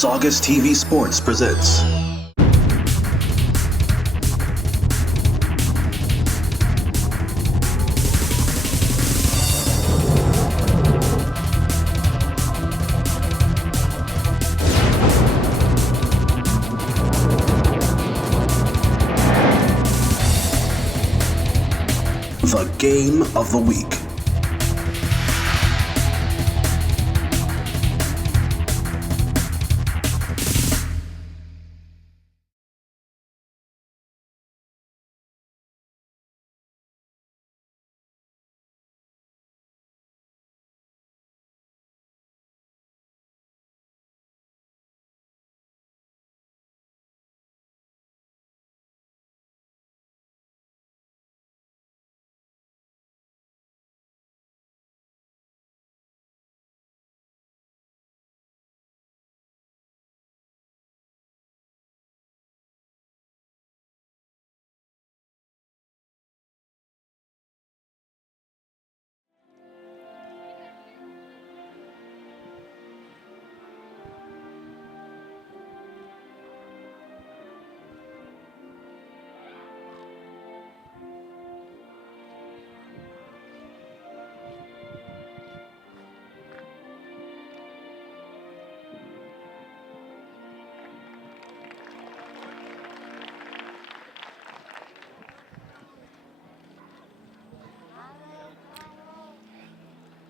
Saugus TV Sports presents the Game of the Week.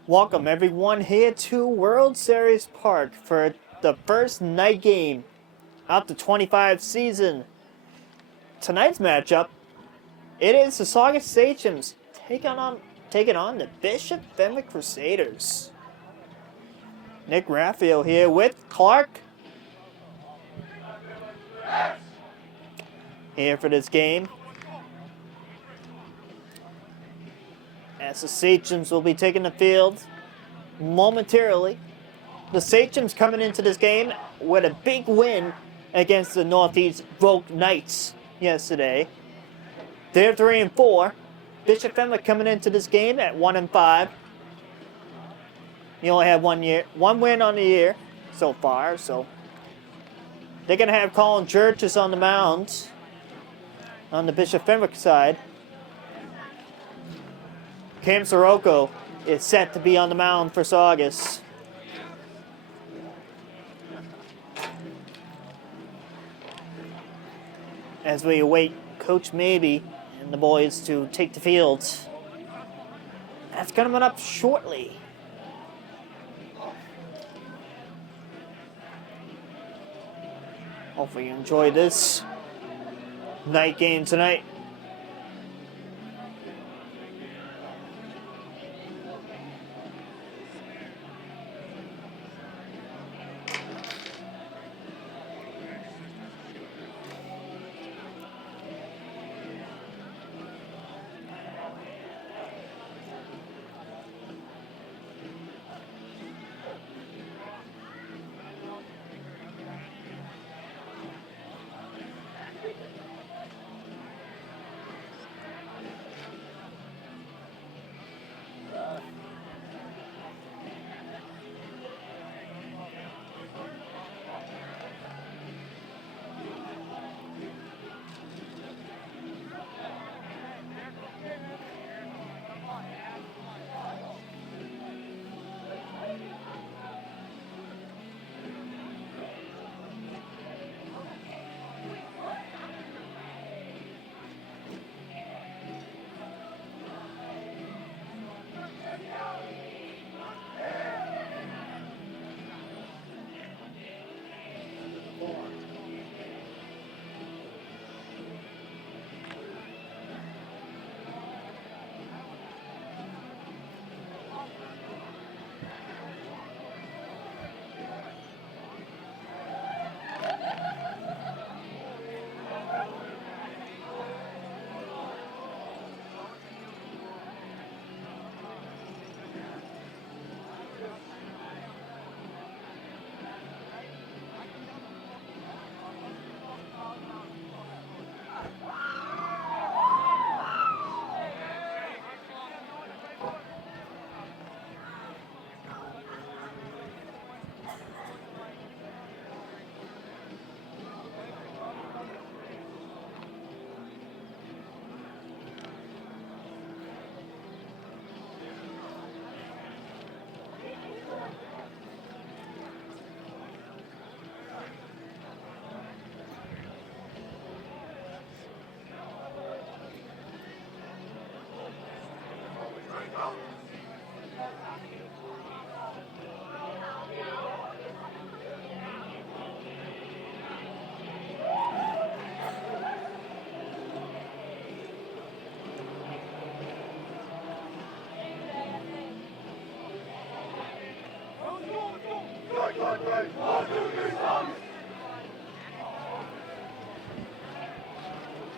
Welcome everyone here to World Series Park for the first night game of the 25 season. Tonight's matchup, it is the Saugus Sachems taking on the Bishop Fenwick Crusaders. Nick Graffeo here with Clark here for this game. As the Sachems will be taking the field momentarily. The Sachems coming into this game with a big win against the Northeast Vogue Knights yesterday. They're 3-4. Bishop Fenwick coming into this game at 1-5. You only have one win on the year so far, so they're gonna have Colin Churches on the mound on the Bishop Fenwick side. Cam Sirocco is set to be on the mound for Saugus. As we await Coach Maybe and the boys to take the field. That's coming up shortly. Hopefully you enjoy this night game tonight.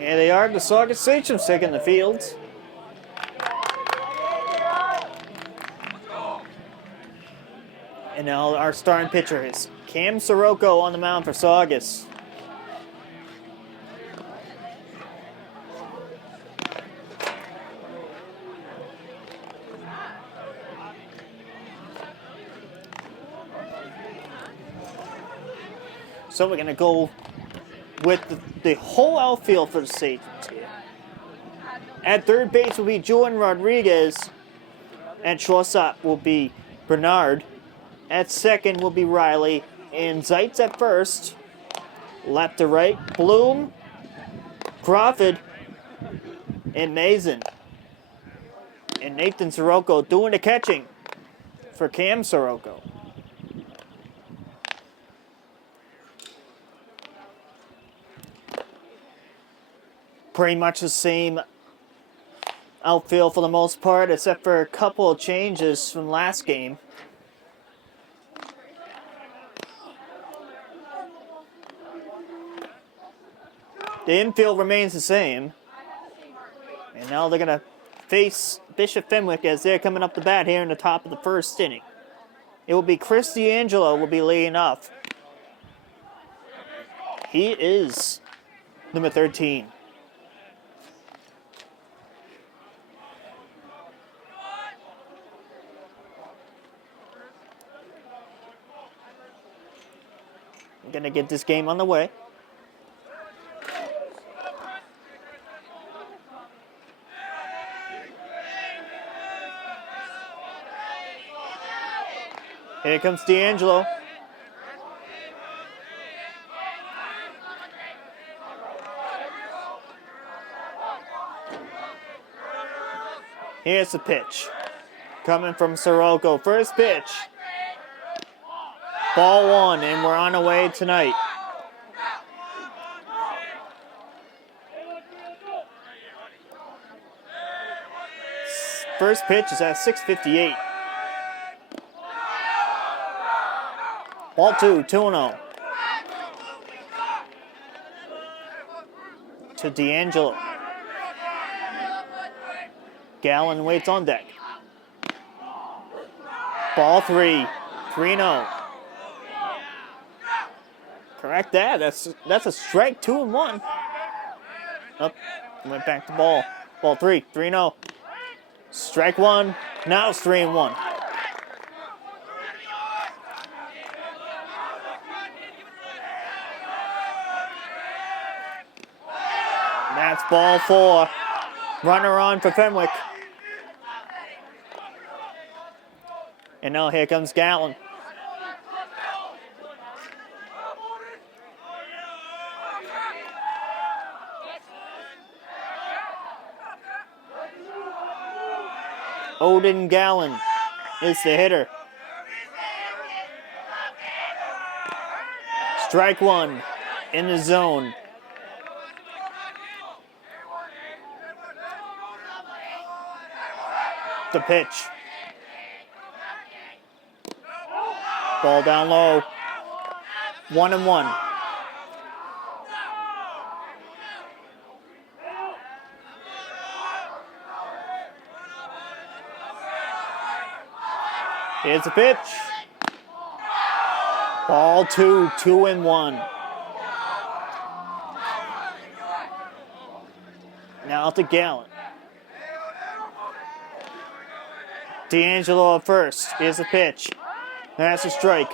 Here they are, the Saugus Sachems taking the field. And now our starting pitcher is Cam Sirocco on the mound for Saugus. So we're going to go with the whole outfield for the Sachems here. At third base will be Juan Rodriguez. At shortstop will be Bernard. At second will be Riley. And Zeitz at first. Left to right, Bloom, Crawford, and Mason. And Nathan Sirocco doing the catching for Cam Sirocco. Pretty much the same outfield for the most part, except for a couple of changes from last game. The infield remains the same. And now they're going to face Bishop Fenwick as they're coming up the bat here in the top of the first inning. It will be Chris D'Angelo will be leading off. He is number 13. I'm going to get this game on the way. Here comes D'Angelo. Here's the pitch. Coming from Sirocco. First pitch. Ball one, and we're on our way tonight. First pitch is at 6:58. Ball two, 2-0. To D'Angelo. Gallen waits on deck. Ball three, 3-0. Correct that. That's a strike, 2-1. Up, went back to ball. Ball three, 3-0. Strike one. Now it's 3-1. That's ball four. Runner on for Fenwick. And now here comes Gallen. Odin Gallen is the hitter. Strike one in the zone. The pitch. Ball down low. 1-1. Here's the pitch. Ball two, 2-1. Now to Gallen. D'Angelo at first. Here's the pitch. That's a strike.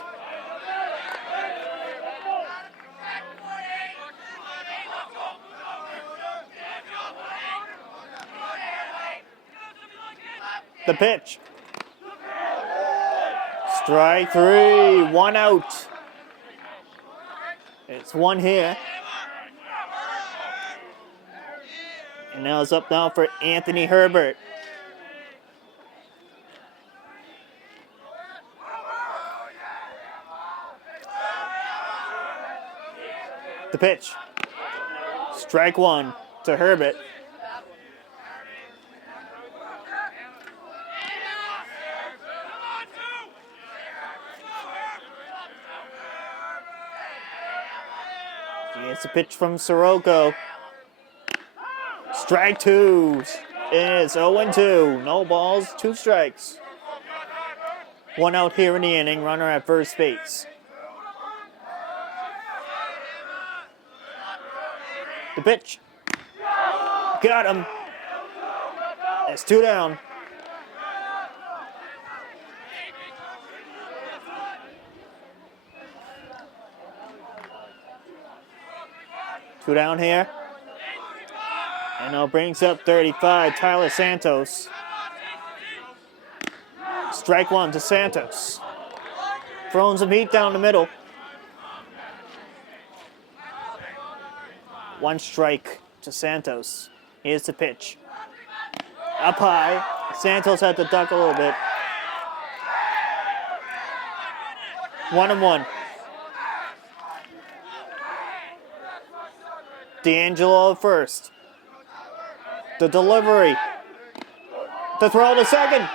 The pitch. Strike three. 1 out. It's one here. And now it's up now for Anthony Herbert. The pitch. Strike one to Herbert. It's a pitch from Sirocco. Strike two. It's 0-2. No balls, 2 strikes. 1 out here in the inning. Runner at first base. The pitch. Got him. It's 2 down. Two down here. And now brings up 35, Tyler Santos. Strike 1 to Santos. Throwing some heat down the middle. 1 strike to Santos. Here's the pitch. Up high. Santos had to duck a little bit. 1-1. D'Angelo at first. The delivery. The throw to second.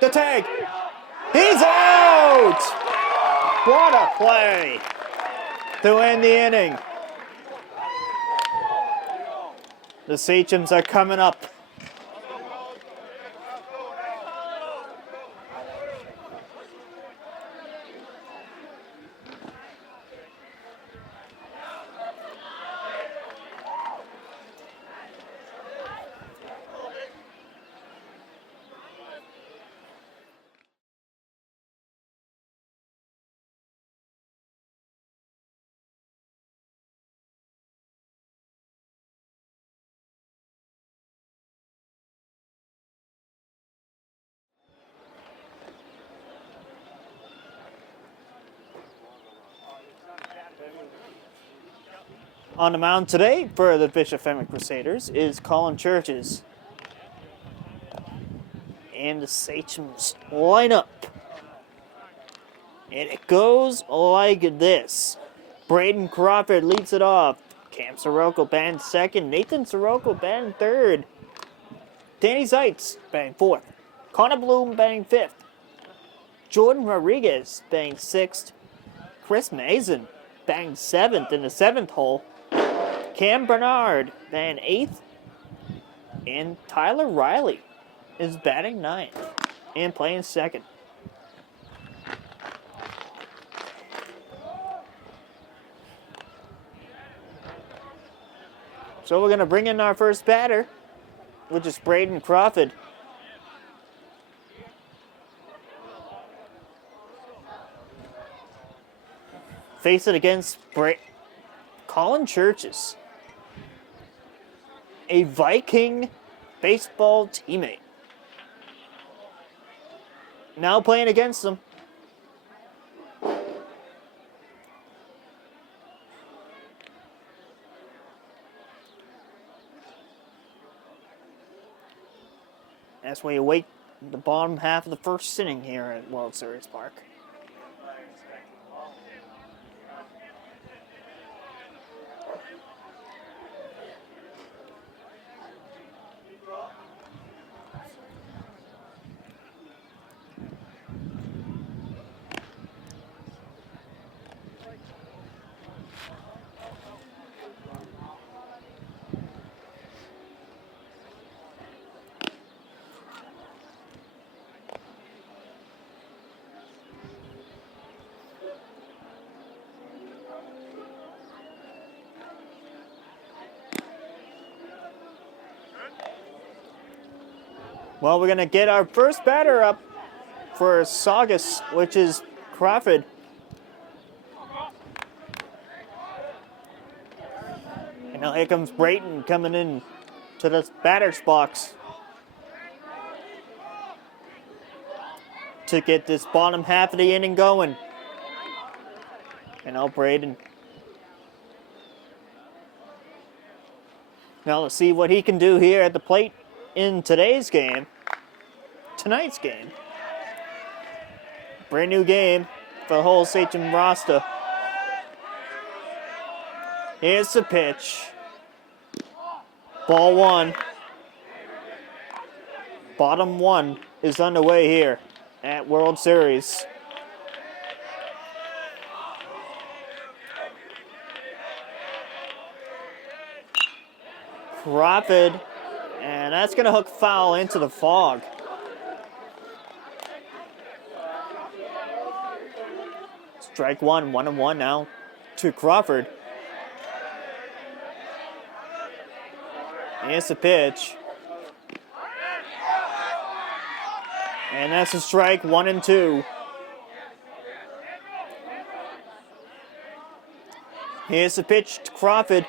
The tag. He's out! What a play to end the inning. The Sachems are coming up. On the mound today for the Fenwick Crusaders is Colin Churches. And the Sachems line up. And it goes like this. Braden Crawford leads it off. Cam Sirocco batting second. Nathan Sirocco batting third. Danny Zeitz batting fourth. Connor Bloom batting fifth. Jordan Rodriguez batting sixth. Chris Mason batting seventh in the seventh hole. Cam Bernard batting eighth. And Tyler Riley is batting ninth and playing second. So we're going to bring in our first batter, which is Braden Crawford. Face it against Colin Churches, a Viking baseball teammate. Now playing against them. That's why you wait the bottom half of the first inning here at World Series Park. Well, we're going to get our first batter up for Saugus, which is Crawford. And now here comes Brayton coming in to the batter's box to get this bottom half of the inning going. And now Brayton. Now let's see what he can do here at the plate in tonight's game. Brand new game for the whole Sachem roster. Here's the pitch. Ball one. Bottom one is underway here at World Series. Crawford And that's going to hook foul into the fog. Strike one, 1-1 now to Crawford. Here's the pitch. And that's a strike, 1-2. Here's the pitch to Crawford.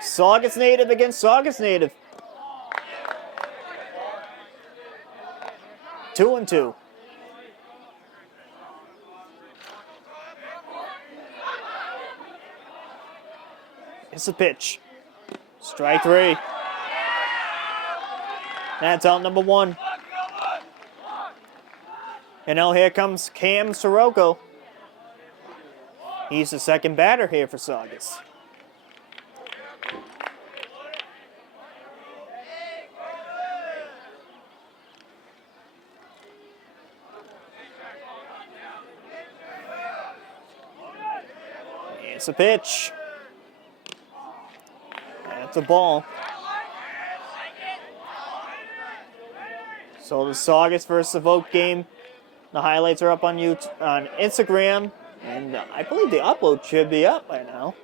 Saugus native against Saugus native. 2-2. It's a pitch. Strike three. That's out number one. And now here comes Cam Sirocco. He's the second batter here for Saugus. It's a pitch. That's a ball. So the Saugus versus the Vote game. The highlights are up on YouTube, on Instagram, and I believe the upload should be up by now.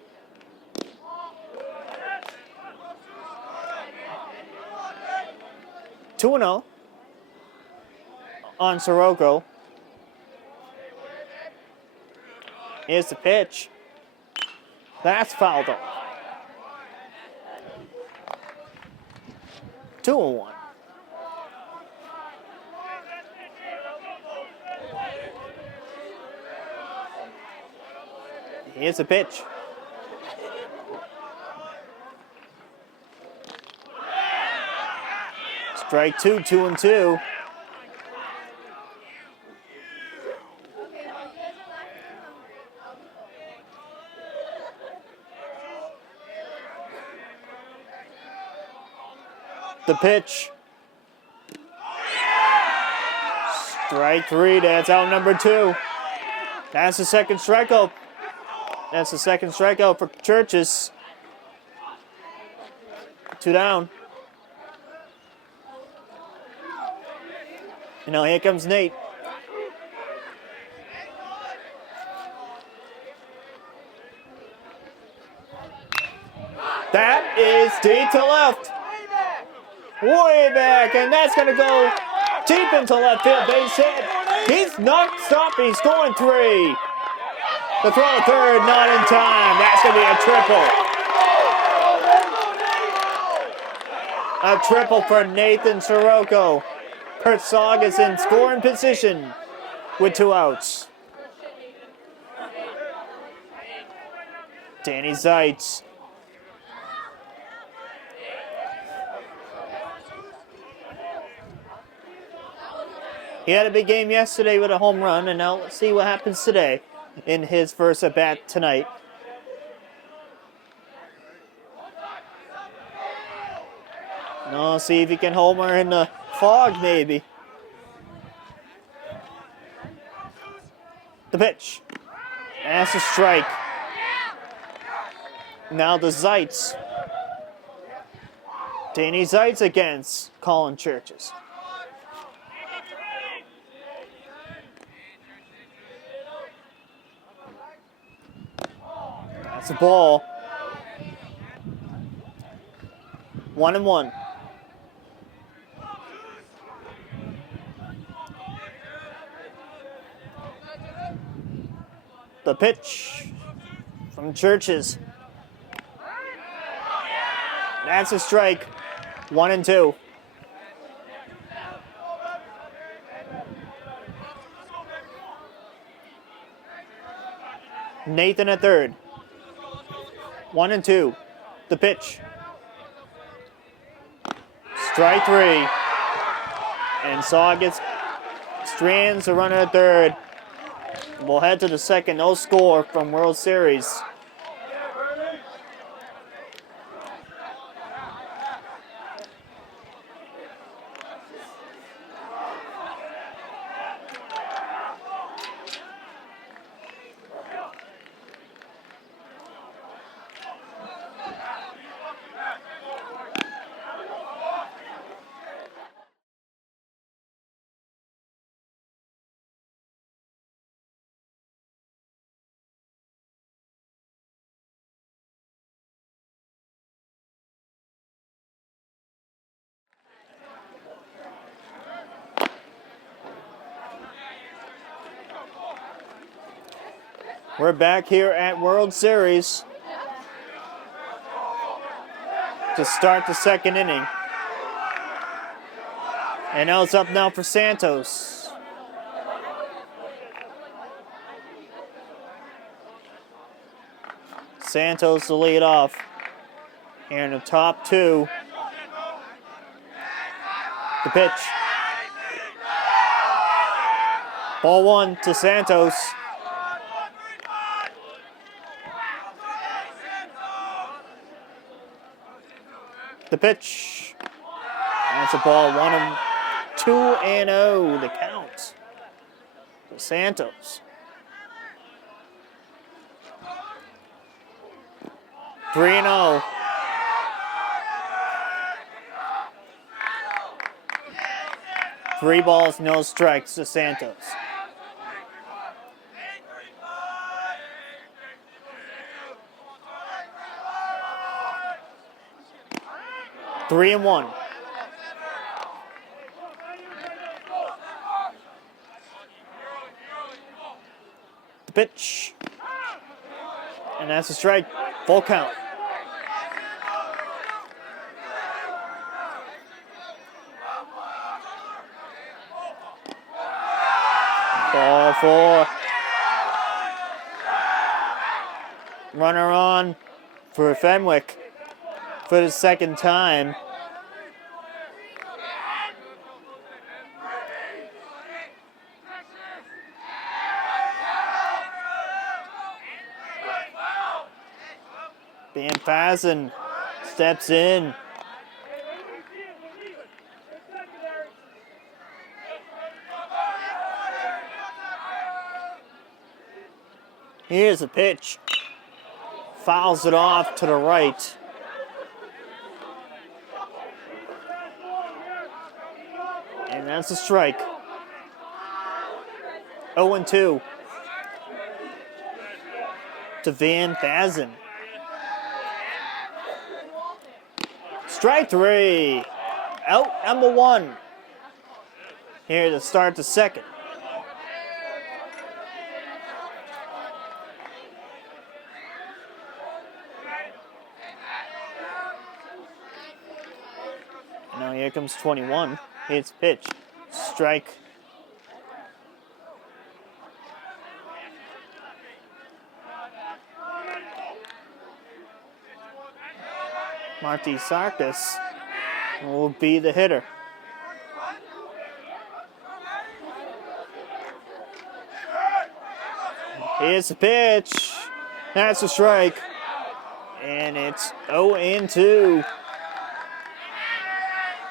Two 2-0 on Sirocco. Here's the pitch. That's fouled off. 2-1. Here's the pitch. Strike two, 2-2. The pitch. Strike three, that's out number two. That's the second strikeout. That's the second strikeout for Churches. 2 down. And now here comes Nate. That is deep to left. Way back, and that's going to go deep into left field. Base hit. He's not stopping. He's going three. The throw to third, not in time. That's going to be a triple. A triple for Nathan Sirocco. Kurt Saugus in scoring position with 2 outs. Danny Zeitz. He had a big game yesterday with a home run, and now let's see what happens today in his first at-bat tonight. No, see if he can homer in the fog, maybe. The pitch. That's a strike. Now the Zeitz. Danny Zeitz against Colin Churches. That's a ball. 1-1. The pitch from Churches. That's a strike. 1-2. Nathan at third. 1-2. The pitch. Strike three. And Saugus strands the runner at third. We'll head to the second. No score from World Series. We're back here at World Series to start the second inning. And now it's up now for Santos. Santos to lead off. Here in the top two. The pitch. Ball one to Santos. The pitch. That's a ball, 2-0, the count to Santos. 3-0. Three balls, no strikes to Santos. Three and one. The pitch. And that's a strike. Full count. Ball four. Runner on for Fenwick for the second time. Van Fazen steps in. Here's a pitch. Fouls it off to the right. And that's a strike. 0-2 to Van Fazen. Strike three. Out number one. Here to start the second. Now here comes 21. Hits pitch. Strike. Marty Saugus will be the hitter. Here's the pitch. That's a strike. And it's 0-2.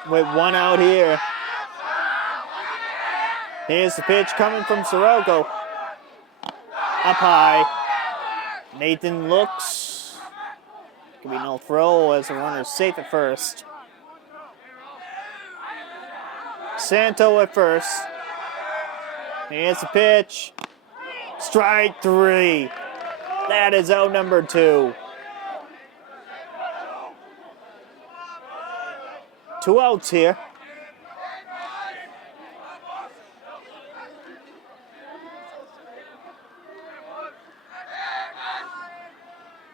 With one out here. Here's the pitch coming from Sirocco. Up high. Nathan looks. Could be no throw as the runner's safe at first. Santo at first. Here's the pitch. Strike three. That is out number two. 2 outs here.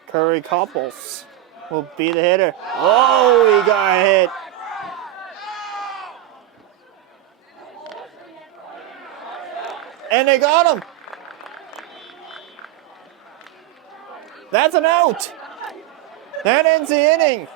Curry Couples will be the hitter. Oh, he got hit. And they got him. That's an out. That ends the inning.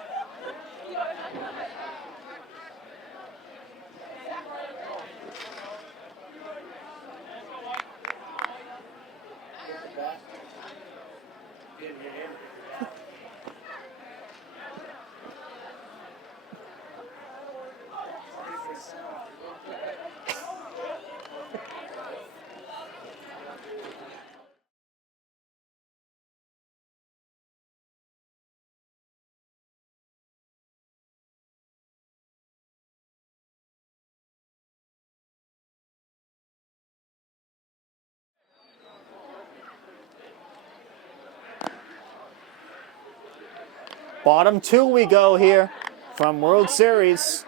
Bottom two we go here from World Series.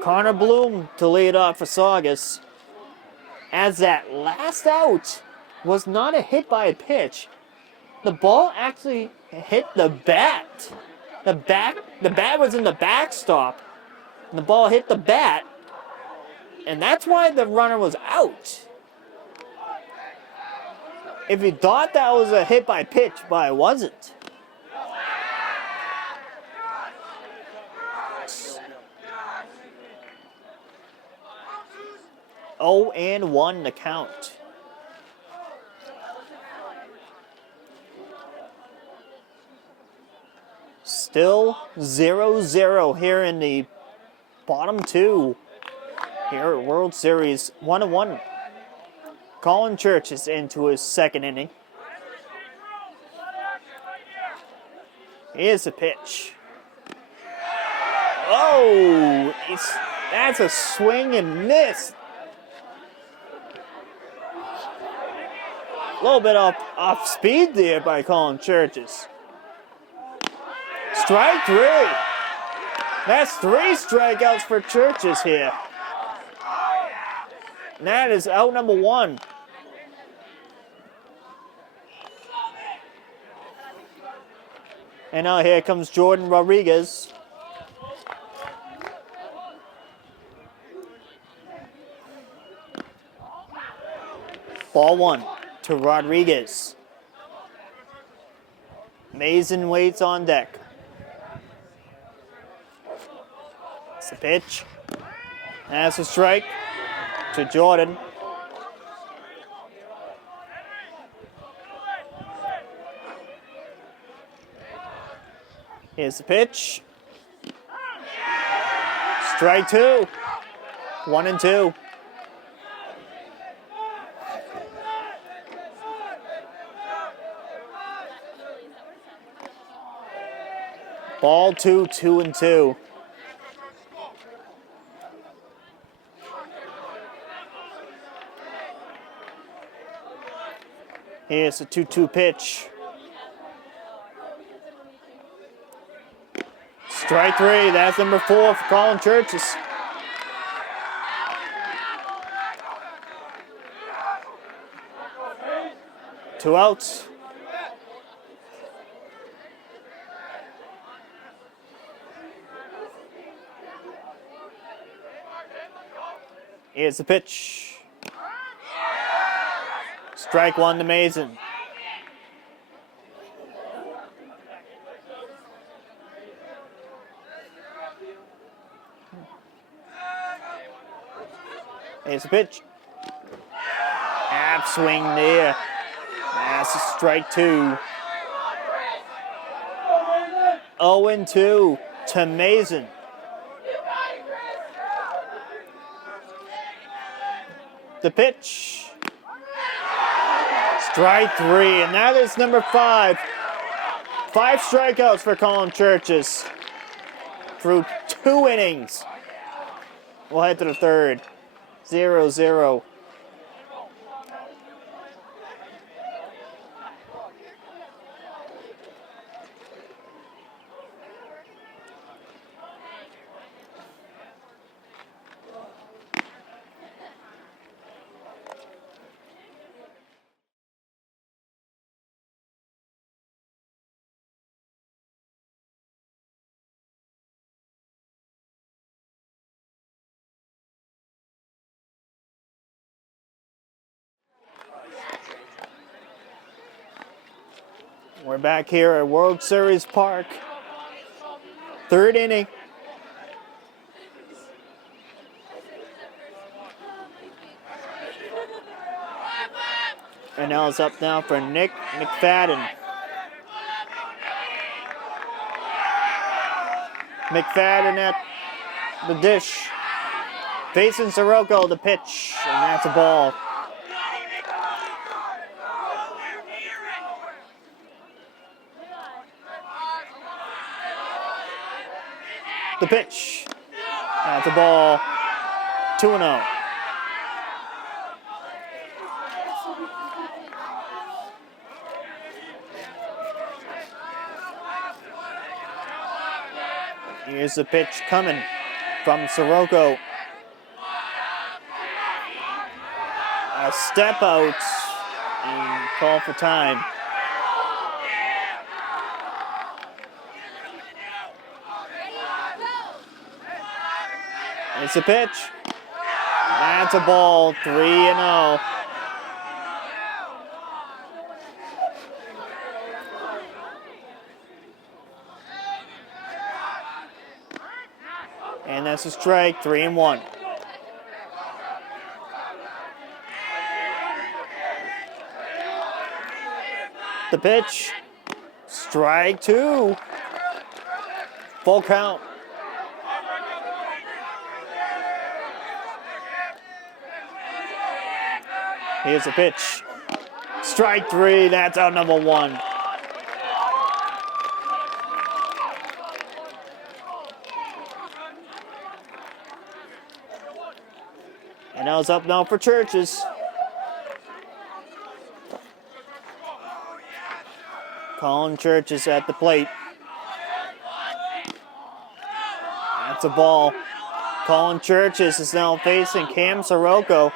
Connor Bloom to lead off for Saugus. As that last out was not a hit by a pitch. The ball actually hit the bat. The bat was in the backstop. And the ball hit the bat. And that's why the runner was out. If you thought that was a hit by pitch, but it wasn't. Oh, and 1 to count. Still 0-0 here in the bottom 2 here at World Series 1-1. Colin Church is into his second inning. Here's the pitch. Oh, that's a swing and miss. A little bit off speed there by Colin Churches. Strike 3. That's 3 strikeouts for Churches here. And that is out number 1. And now here comes Jordan Rodriguez. Ball 1 to Rodriguez. Mason waits on deck. It's a pitch. That's a strike to Jordan. Here's the pitch. Strike 2. 1-2. Ball 2, 2-2. Here's a 2-2 pitch. Strike 3, that's number 4 for Colin Churches. Two outs. Here's the pitch. Strike 1 to Mason. Here's the pitch. Half swing there. That's a strike 2. 0-2 to Mason. The pitch. Strike 3, and that is number 5. 5 strikeouts for Colin Churches through 2 innings. We'll head to the third. 0-0. We're back here at World Series Park. Third inning. And now it's up now for Nick McFadden. McFadden at the dish. Facing Sirocco, the pitch, and that's a ball. The pitch. That's a ball. 2-0. Here's the pitch coming from Sirocco. A step out. and call for time. It's a pitch. That's a ball, 3-0. And that's a strike, 3-1. The pitch, strike 2. Full count. Here's the pitch. Strike 3, that's out number 1. And now it's up now for Churches. Colin Churches at the plate. That's a ball. Colin Churches is now facing Cam Sirocco.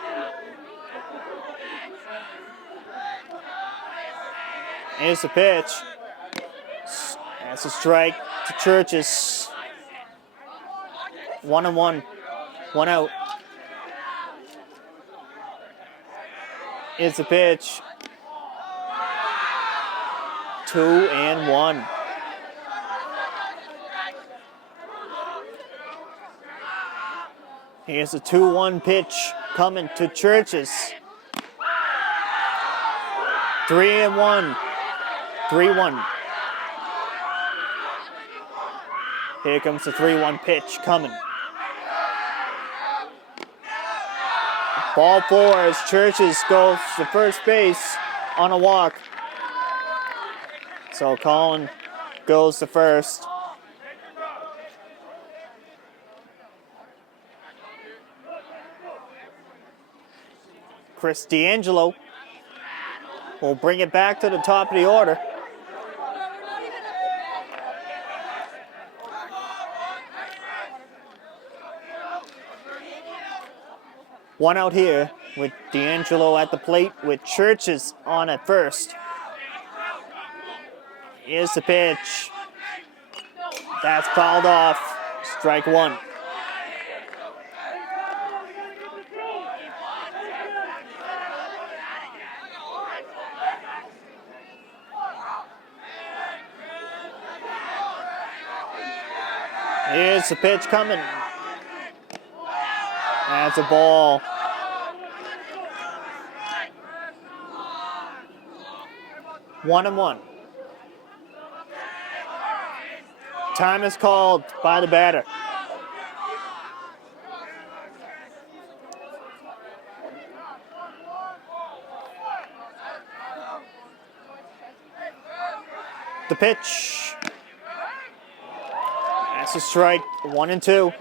Here's the pitch. That's a strike to Churches. 1-1. 1 out. Here's the pitch. 2-1. Here's a 2-1 pitch coming to Churches. 3-1. 3-1. Here comes the 3-1 pitch coming. Ball 4 as Churches goes to first base on a walk. So Colin goes to first. Chris D'Angelo will bring it back to the top of the order. One out here with D'Angelo at the plate with Churches on at first. Here's the pitch. That's fouled off. Strike 1. Here's the pitch coming. That's a ball. One and one. Time is called by the batter. The pitch. That's a strike. 1-2.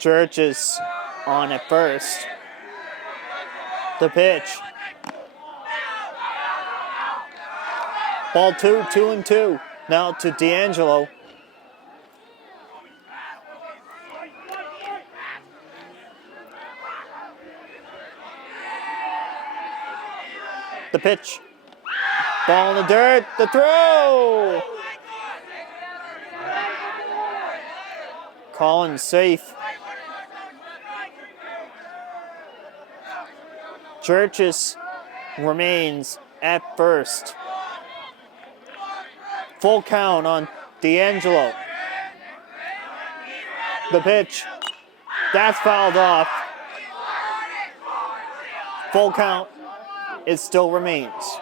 Churches on at first. The pitch. Ball 2, 2-2. Now to D'Angelo. The pitch. Ball in the dirt. The throw. Collins safe. Churches remains at first. Full count on D'Angelo. The pitch. That's fouled off. Full count. It still remains.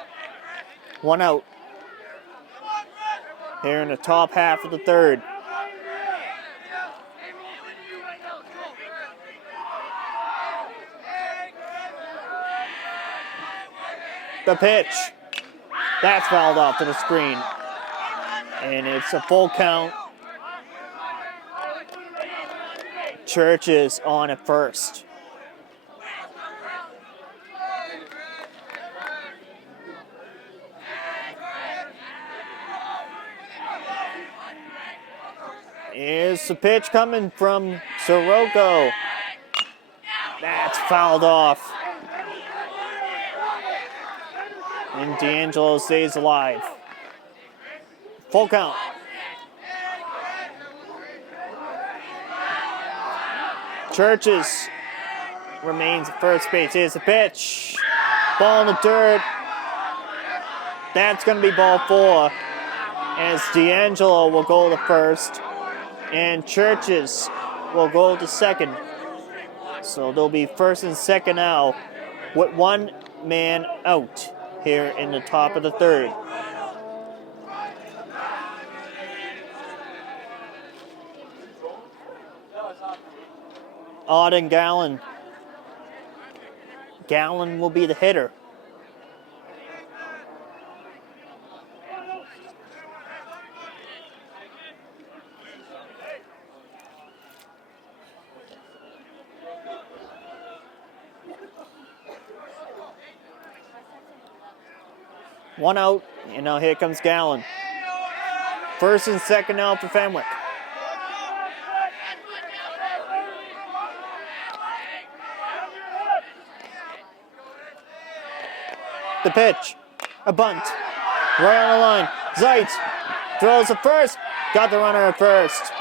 One out. Here in the top half of the third. The pitch. That's fouled off to the screen. And it's a full count. Churches on at first. Here's the pitch coming from Sirocco. fouled off. And D'Angelo stays alive. Full count. Churches remains at first base. Here's the pitch. Ball in the dirt. That's going to be ball 4. As D'Angelo will go to first. And Churches will go to second. So they'll be first and second now with one man out here in the top of the third. Auden Gallen. Gallen will be the hitter. One out, and now here comes Gallen. First and second now for Fenwick. The pitch, a bunt, right on the line. Zeitz throws to first, got the runner at first.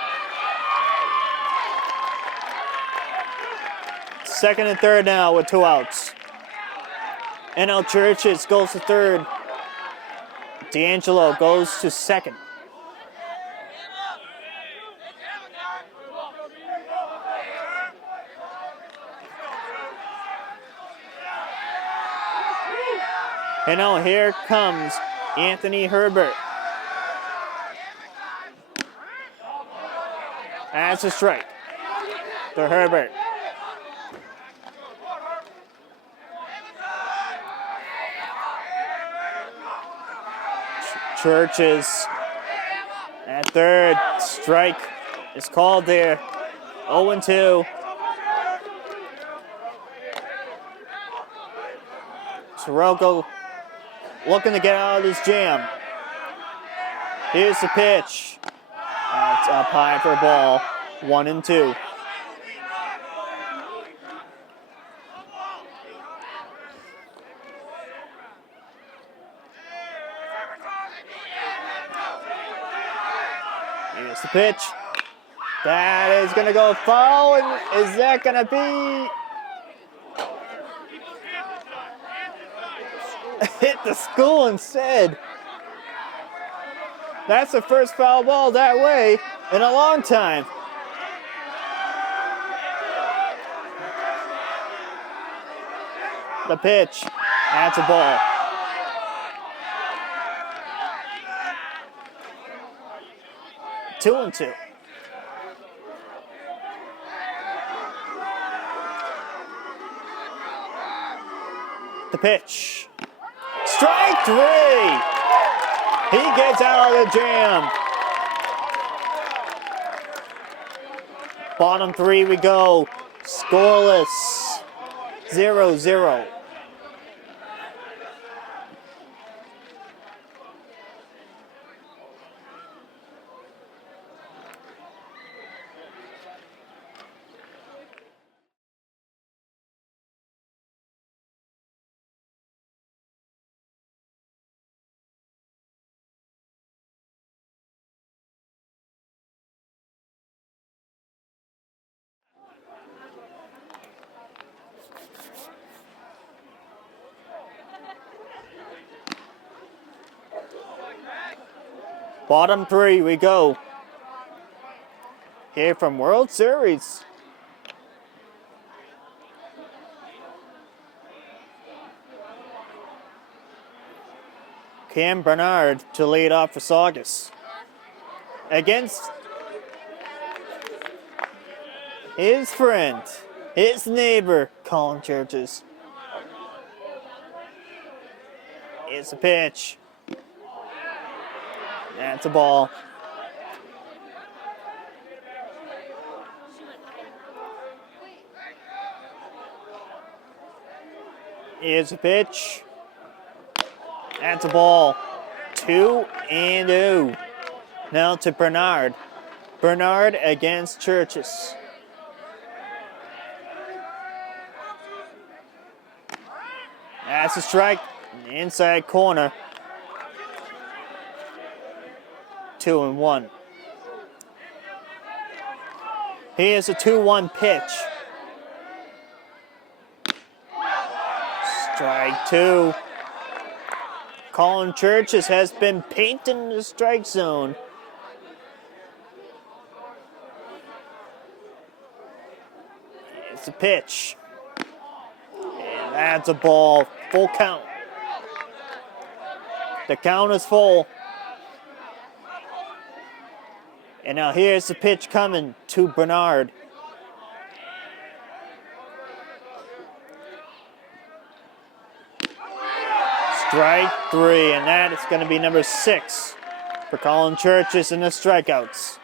Second and third now with 2 outs. And now Churches goes to third. D'Angelo goes to second. And now here comes Anthony Herbert. That's a strike to Herbert. Churches at third. Strike is called there. 0-2. Soroka looking to get out of this jam. Here's the pitch. That's up high for a ball. 1-2. Here's the pitch. That is going to go foul. And is that going to be? Hit the school instead. That's the first foul ball that way in a long time. The pitch. That's a ball. Two and two. The pitch. Strike 3. He gets out of the jam. Bottom 3 we go. Scoreless. 0-0. Bottom 3 we go. Here from World Series. Cam Bernard to lead off for Saugus. Against his friend, his neighbor, Colin Churches. It's a pitch. That's a ball. Here's a pitch. That's a ball. 2-0. Now to Bernard. Bernard against Churches. That's a strike in the inside corner. 2-1. Here's a 2-1 pitch. Strike two. Colin Churches has been painting the strike zone. It's a pitch. And that's a ball. Full count. The count is full. And now here's the pitch coming to Bernard. Strike three, and that is going to be number 6 for Colin Churches in the strikeouts.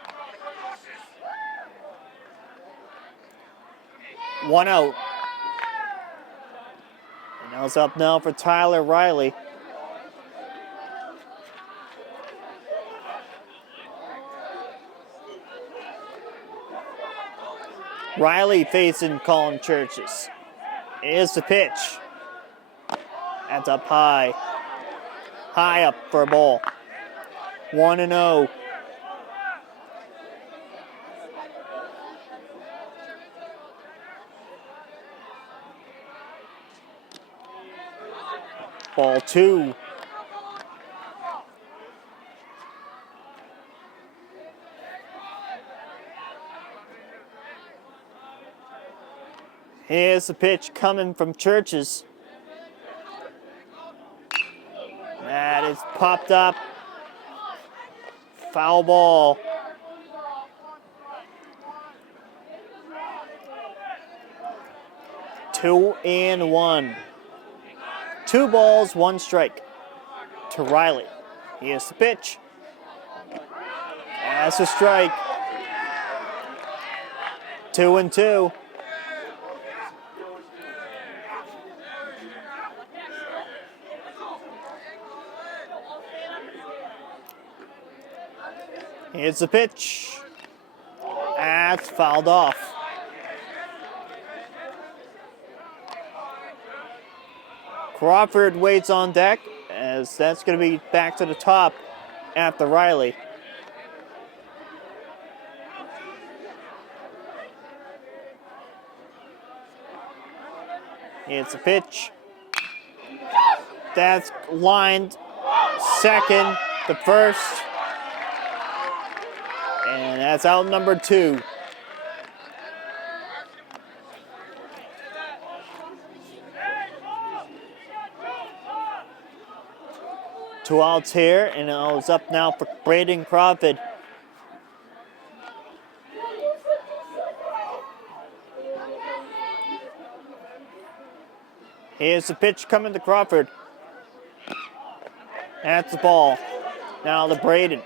1 out. And now it's up now for Tyler Riley. Riley facing Colin Churches. Here's the pitch. That's up high. High up for a ball. 1-0. Ball 2. Here's the pitch coming from Churches. That is popped up. Foul ball. Two and 1. 2 balls, 1 strike to Riley. Here's the pitch. That's a strike. 2-2. Here's the pitch. That's fouled off. Crawford waits on deck as that's going to be back to the top after Riley. Here's the pitch. That's lined second to first. And that's out number 2. Two outs here, and it's up now for Braden Crawford. Here's the pitch coming to Crawford. That's the ball. Now to Braden.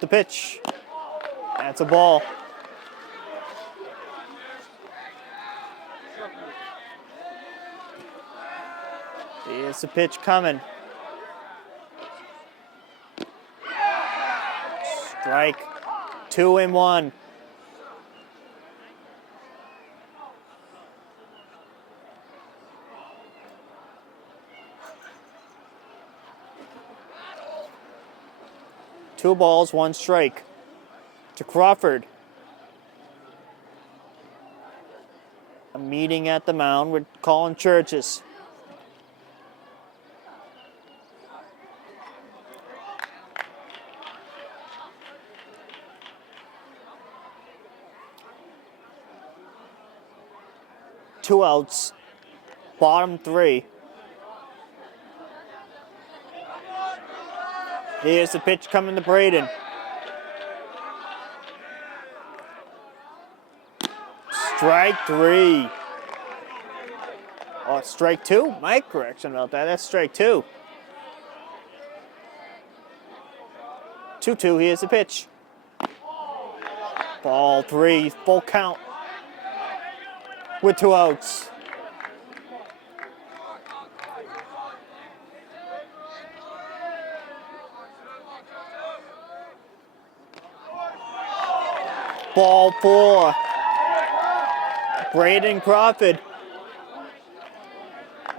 The pitch. That's a ball. Here's the pitch coming. Strike. 2-1. Two balls, 1 strike to Crawford. A meeting at the mound with Colin Churches. Two outs, bottom 3. Here's the pitch coming to Braden. Strike 3. Oh, strike 2? My correction about that. That's strike 2. 2-2. Here's the pitch. Ball 3. Full count. With 2 outs. Ball 4. Braden Crawford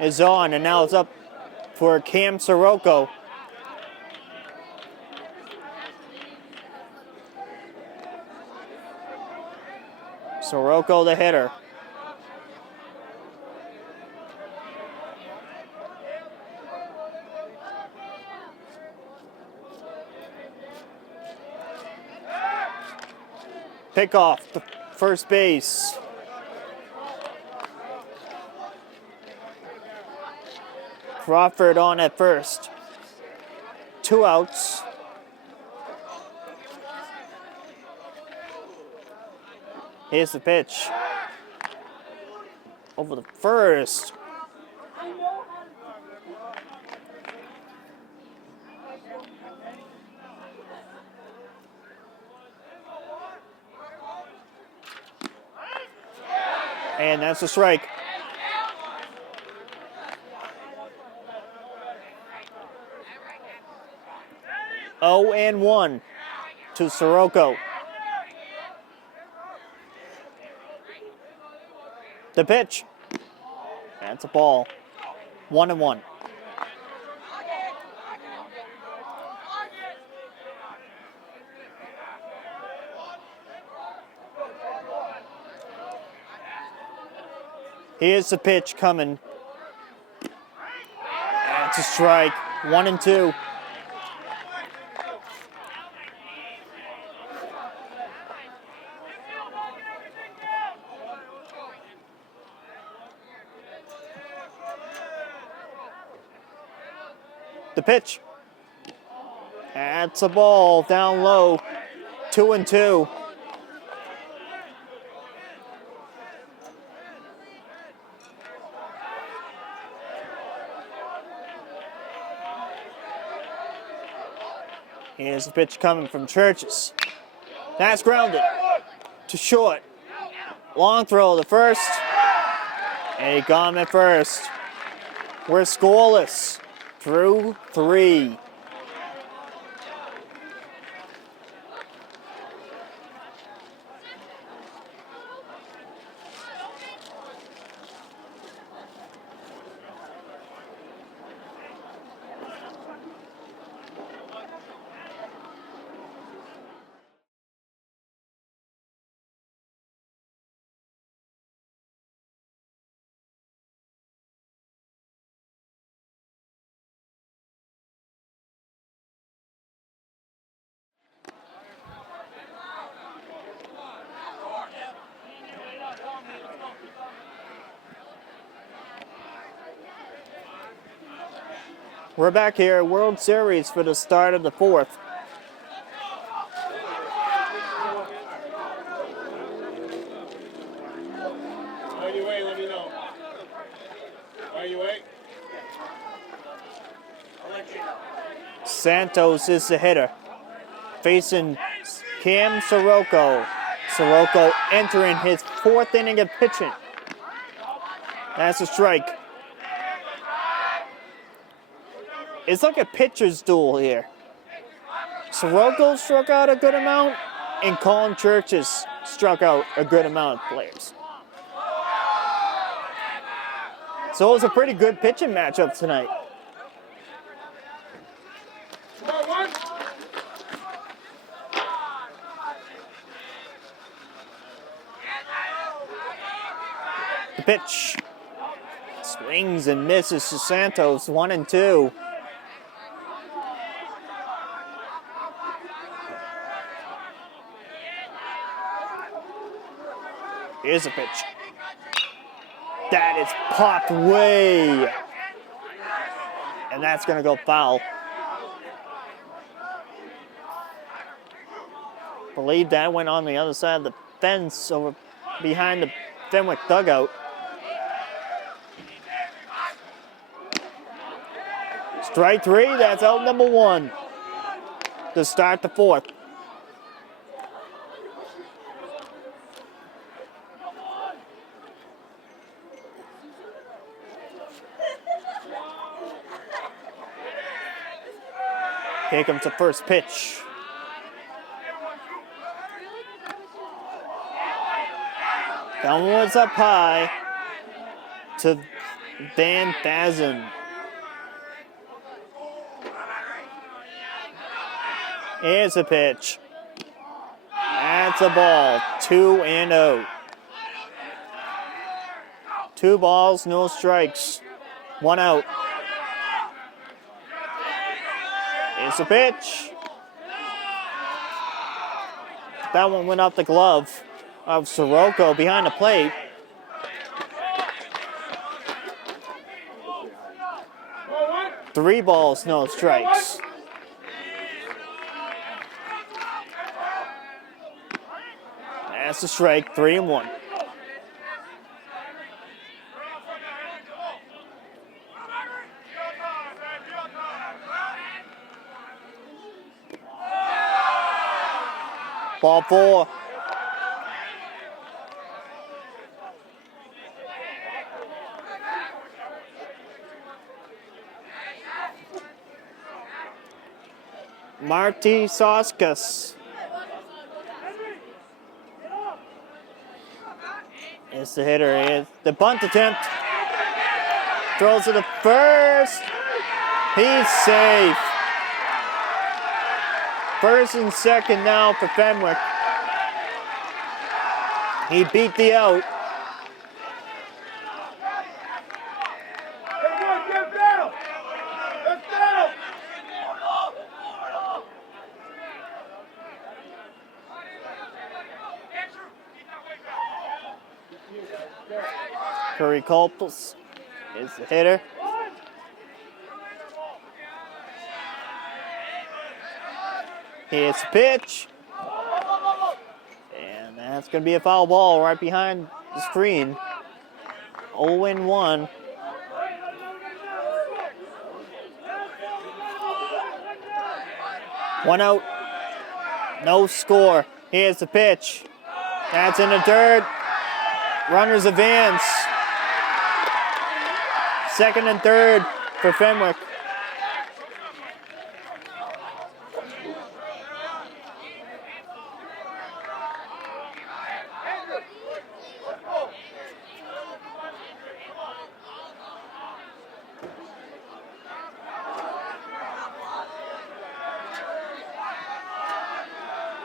is on, and now it's up for Cam Sirocco. Sirocco the hitter. Pickoff to first base. Crawford on at first. 2 outs. Here's the pitch. Over the first. And that's a strike. Oh and 1 to Sirocco. The pitch. That's a ball. 1-1. Here's the pitch coming. That's a strike. 1-2. The pitch. That's a ball down low. 2-2. Here's the pitch coming from Churches. That's grounded to short. Long throw to first. And he got him at first. We're scoreless through 3. We're back here at World Series for the start of the 4th. While you wait, let me know. While you wait. I'll let you know. Santos is the hitter, facing Cam Sirocco. Sirocco entering his 4th inning of pitching. That's a strike. It's like a pitcher's duel here. Sirocco struck out a good amount, and Colin Churches struck out a good amount of players. So it was a pretty good pitching matchup tonight. The pitch. Swings and misses to Santos, 1-2. Here's a pitch. That is popped way. And that's going to go foul. Believe that went on the other side of the fence over behind the Fenwick dugout. Strike 3, that's out number 1 to start the 4th. Here comes the first pitch. That one was up high to Van Fazen. Here's a pitch. That's a ball. 2-0. 2 balls, no strikes. 1 out. Here's a pitch. That one went off the glove of Sirocco behind the plate. Three balls, no strikes. That's a strike, 3-1. Ball 4. Marty Saugus is the hitter. Is the bunt attempt. Throws it to first. He's safe. First and second now for Fenwick. He beat the out. Curry Culples is the hitter. Here's the pitch. And that's going to be a foul ball right behind the screen. 0-1. One out. No score. Here's the pitch. That's in the dirt. Runners advance. Second and third for Fenwick.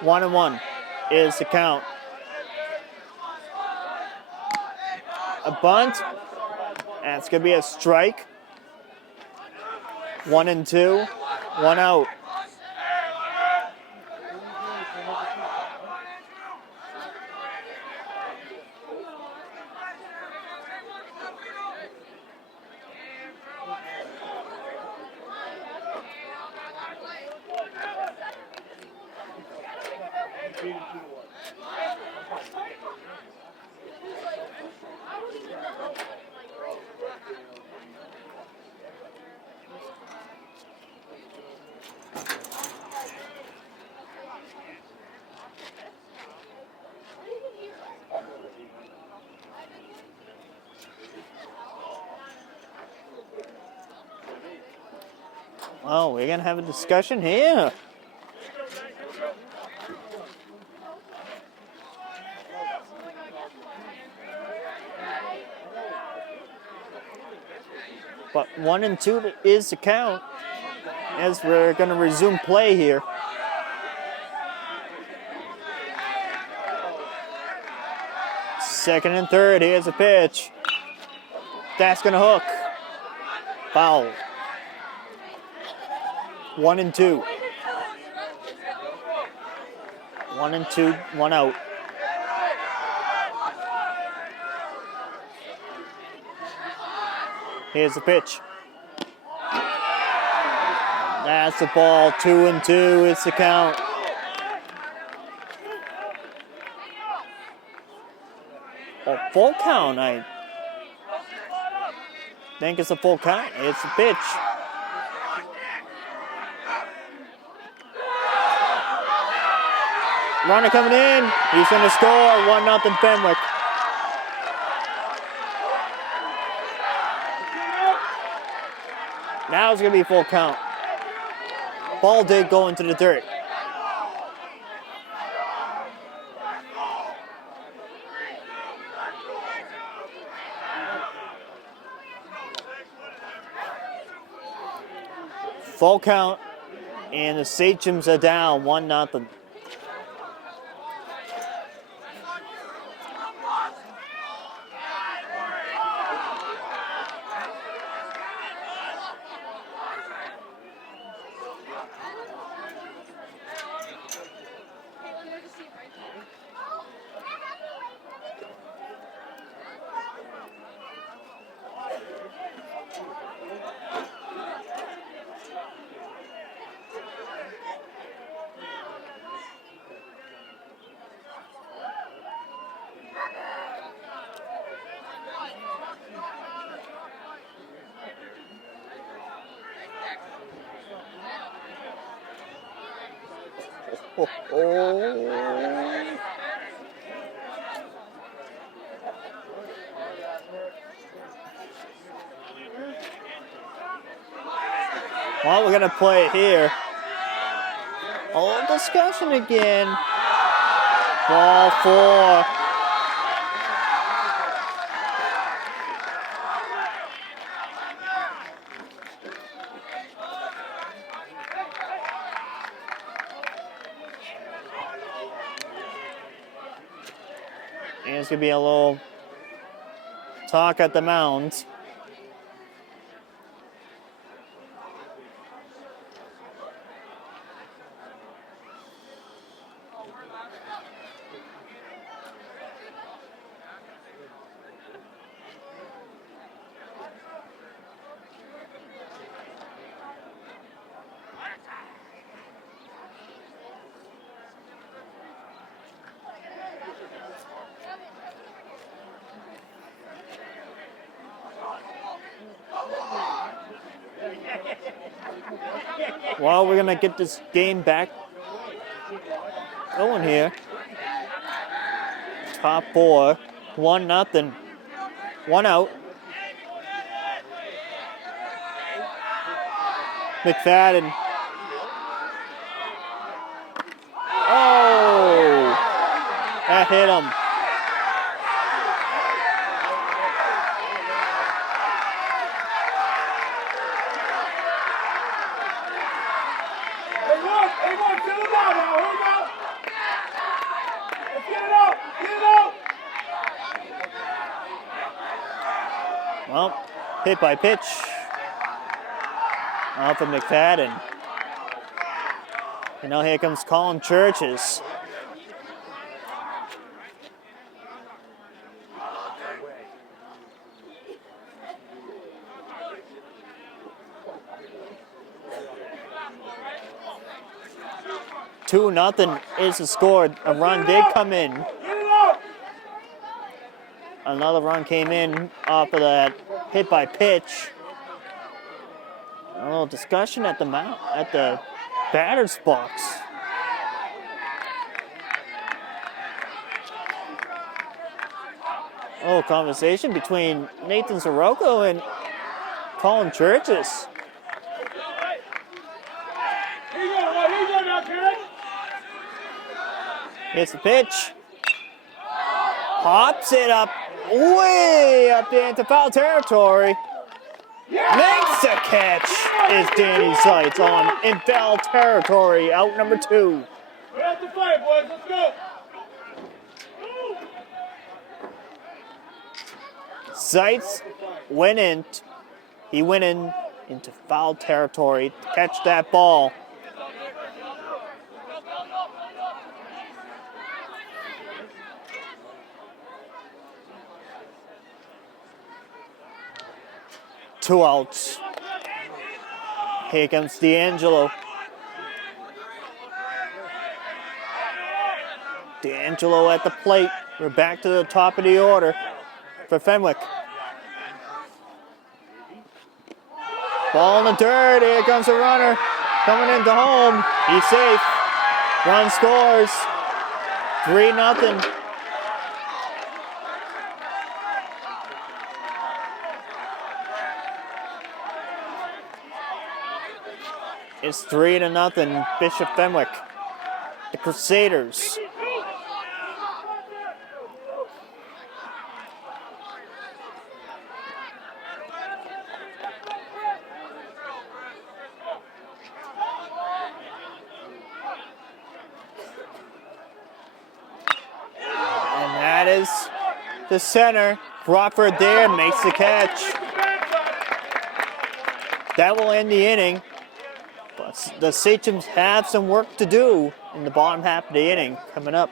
One and one is the count. A bunt. That's going to be a strike. 1-2. 1 out. Oh, we're going to have a discussion here. But 1-2 is the count as we're going to resume play here. Second and third, here's a pitch. That's going to hook. Foul. 1-2. 1-2, 1 out. Here's the pitch. That's the ball. 2-2. It's the count. Oh, full count. I think it's a full count. It's a pitch. Runner coming in. He's going to score. 1-0 Fenwick. Now it's going to be full count. Ball did go into the dirt. Full count, and the Sachems are down 1-0. Well, we're going to play it here. A little discussion again. Ball 4. And it's going to be a little talk at the mound. Well, we're going to get this game back going here. Top 4, 1-0, 1 out. McFadden. Oh! That hit him. Well, hit by pitch off of McFadden. And now here comes Colin Churches. Two nothing is the score. A run did come in. Another run came in off of that hit by pitch. A little discussion at the batter's box. A little conversation between Nathan Sirocco and Colin Churches. Hits the pitch. Hops it up, way up into foul territory. Makes the catch is Danny Seitz on in foul territory, out number 2. We're at the fight, boys. Let's go. Seitz went in. He went into foul territory to catch that ball. Two outs. Here comes D'Angelo. D'Angelo at the plate. We're back to the top of the order for Fenwick. Ball in the dirt. Here comes the runner. Coming into home. He's safe. Run scores. 3-0. It's 3-0, Bishop Fenwick. The Crusaders. to center. Crawford there makes the catch. That will end the inning. But the Sachems have some work to do in the bottom half of the inning coming up.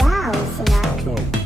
Wow, Sinatra.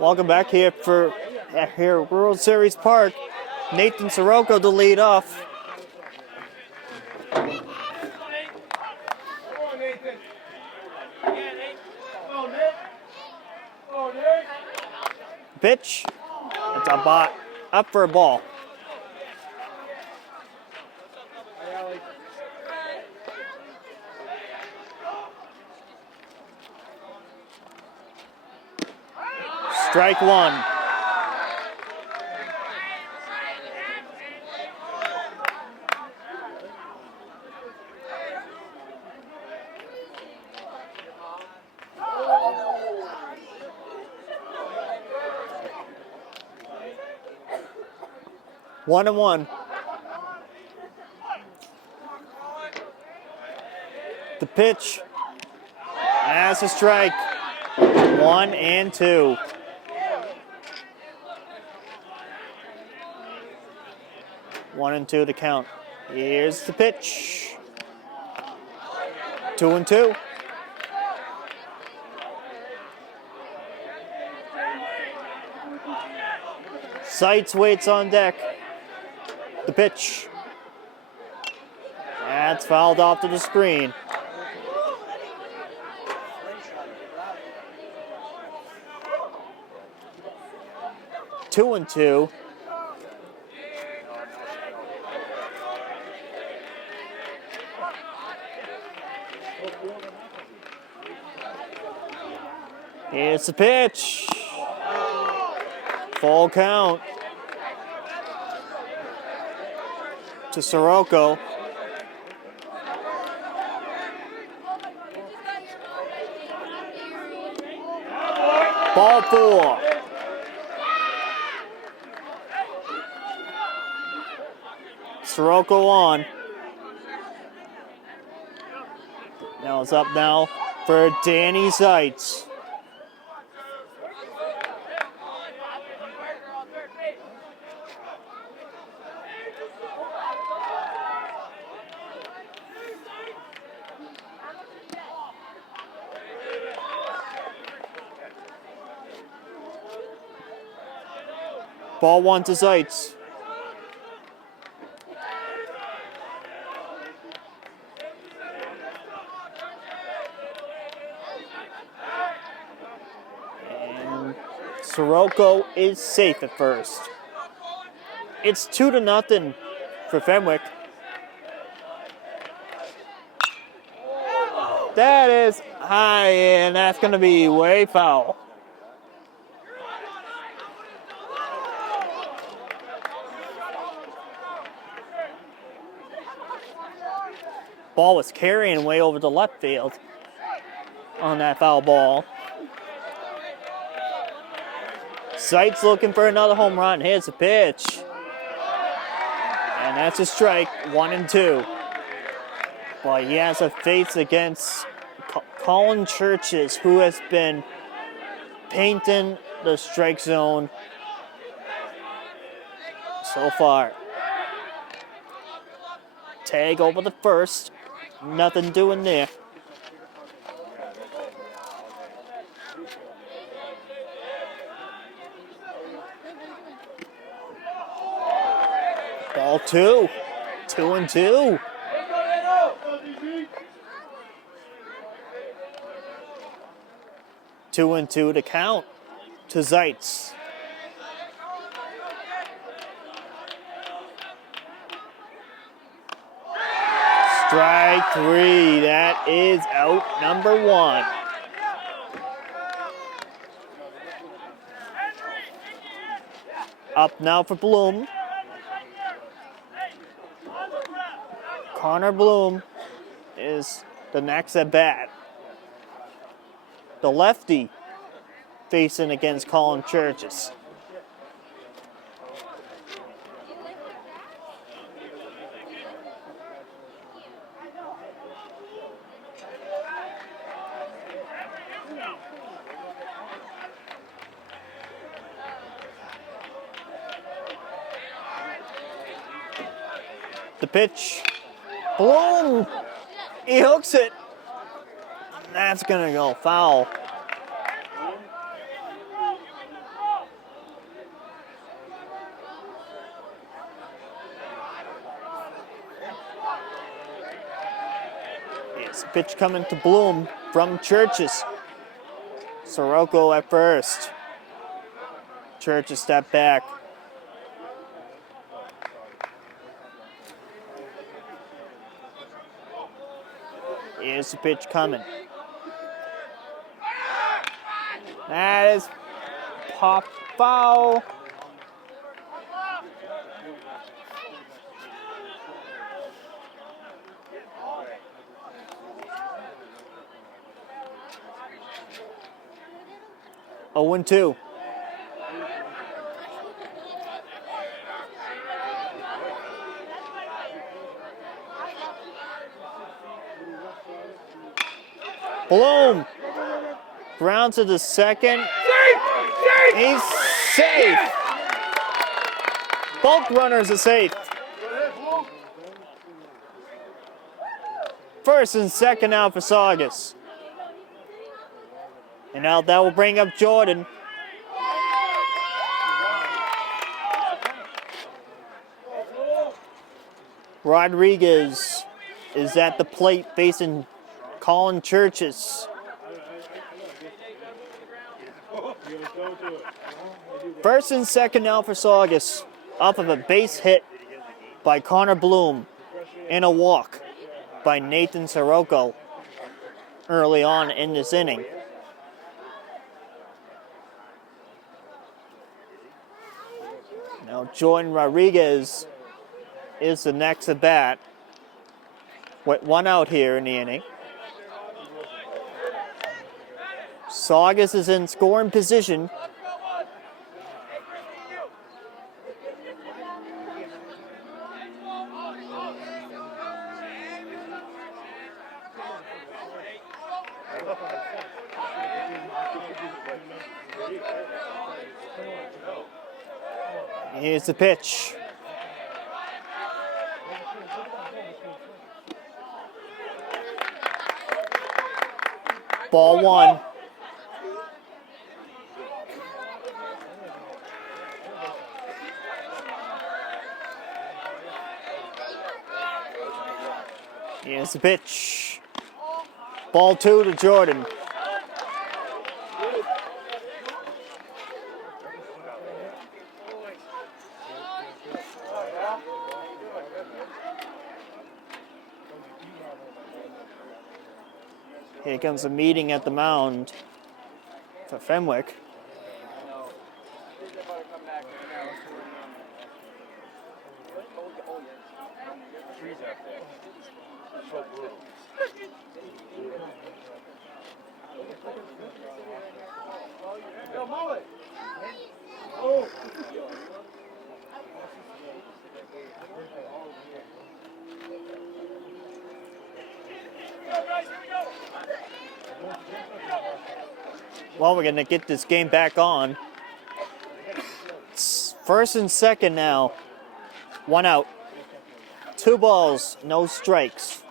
Welcome back here at World Series Park. Nathan Sirocco to lead off. Come on, Nathan. Oh, Nick. Oh, Nick. Pitch. It's a bot. Up for a ball. Strike one. One and one. The pitch. That's a strike. 1-2. One and two to count. Here's the pitch. 2-2. Sights waits on deck. The pitch. That's fouled off to the screen. Two and two. Here's the pitch. Full count to Sirocco. Ball four. Sirocco on. Now it's up now for Danny Seitz. Ball one to Seitz. Sirocco is safe at first. It's 2-0 for Fenwick. That is high, and that's going to be way foul. Ball was carrying way over the left field on that foul ball. Seitz looking for another home run. Here's the pitch. And that's a strike, 1-2. But he has a face against Colin Churches, who has been painting the strike zone so far. Tag over the first. Nothing doing there. Ball 2. 2-2. Two and two to count to Seitz. Strike 3. That is out number 1. Up now for Bloom. Connor Bloom is the next at bat. The lefty facing against Colin Churches. The pitch. Bloom! He hooks it. That's gonna go foul. It's a pitch coming to Bloom from Churches. Sirocco at first. Churches step back. Here's the pitch coming. That is pop foul. Oh, 2. Bloom grounds to the second. He's safe. Both runners are safe. First and second out for Saugus. And now that will bring up Jordan. Rodriguez is at the plate facing Colin Churches. First and second now for Saugus, off of a base hit by Connor Bloom and a walk by Nathan Sirocco early on in this inning. Now Jordan Rodriguez is the next at bat with one out here in the inning. Saugus is in scoring position. Here's the pitch. Ball 1. Here's the pitch. Ball 2 to Jordan. Here comes a meeting at the mound for Fenwick. Well, we're going to get this game back on. It's first and second now. 1 out. 2 balls, no strikes.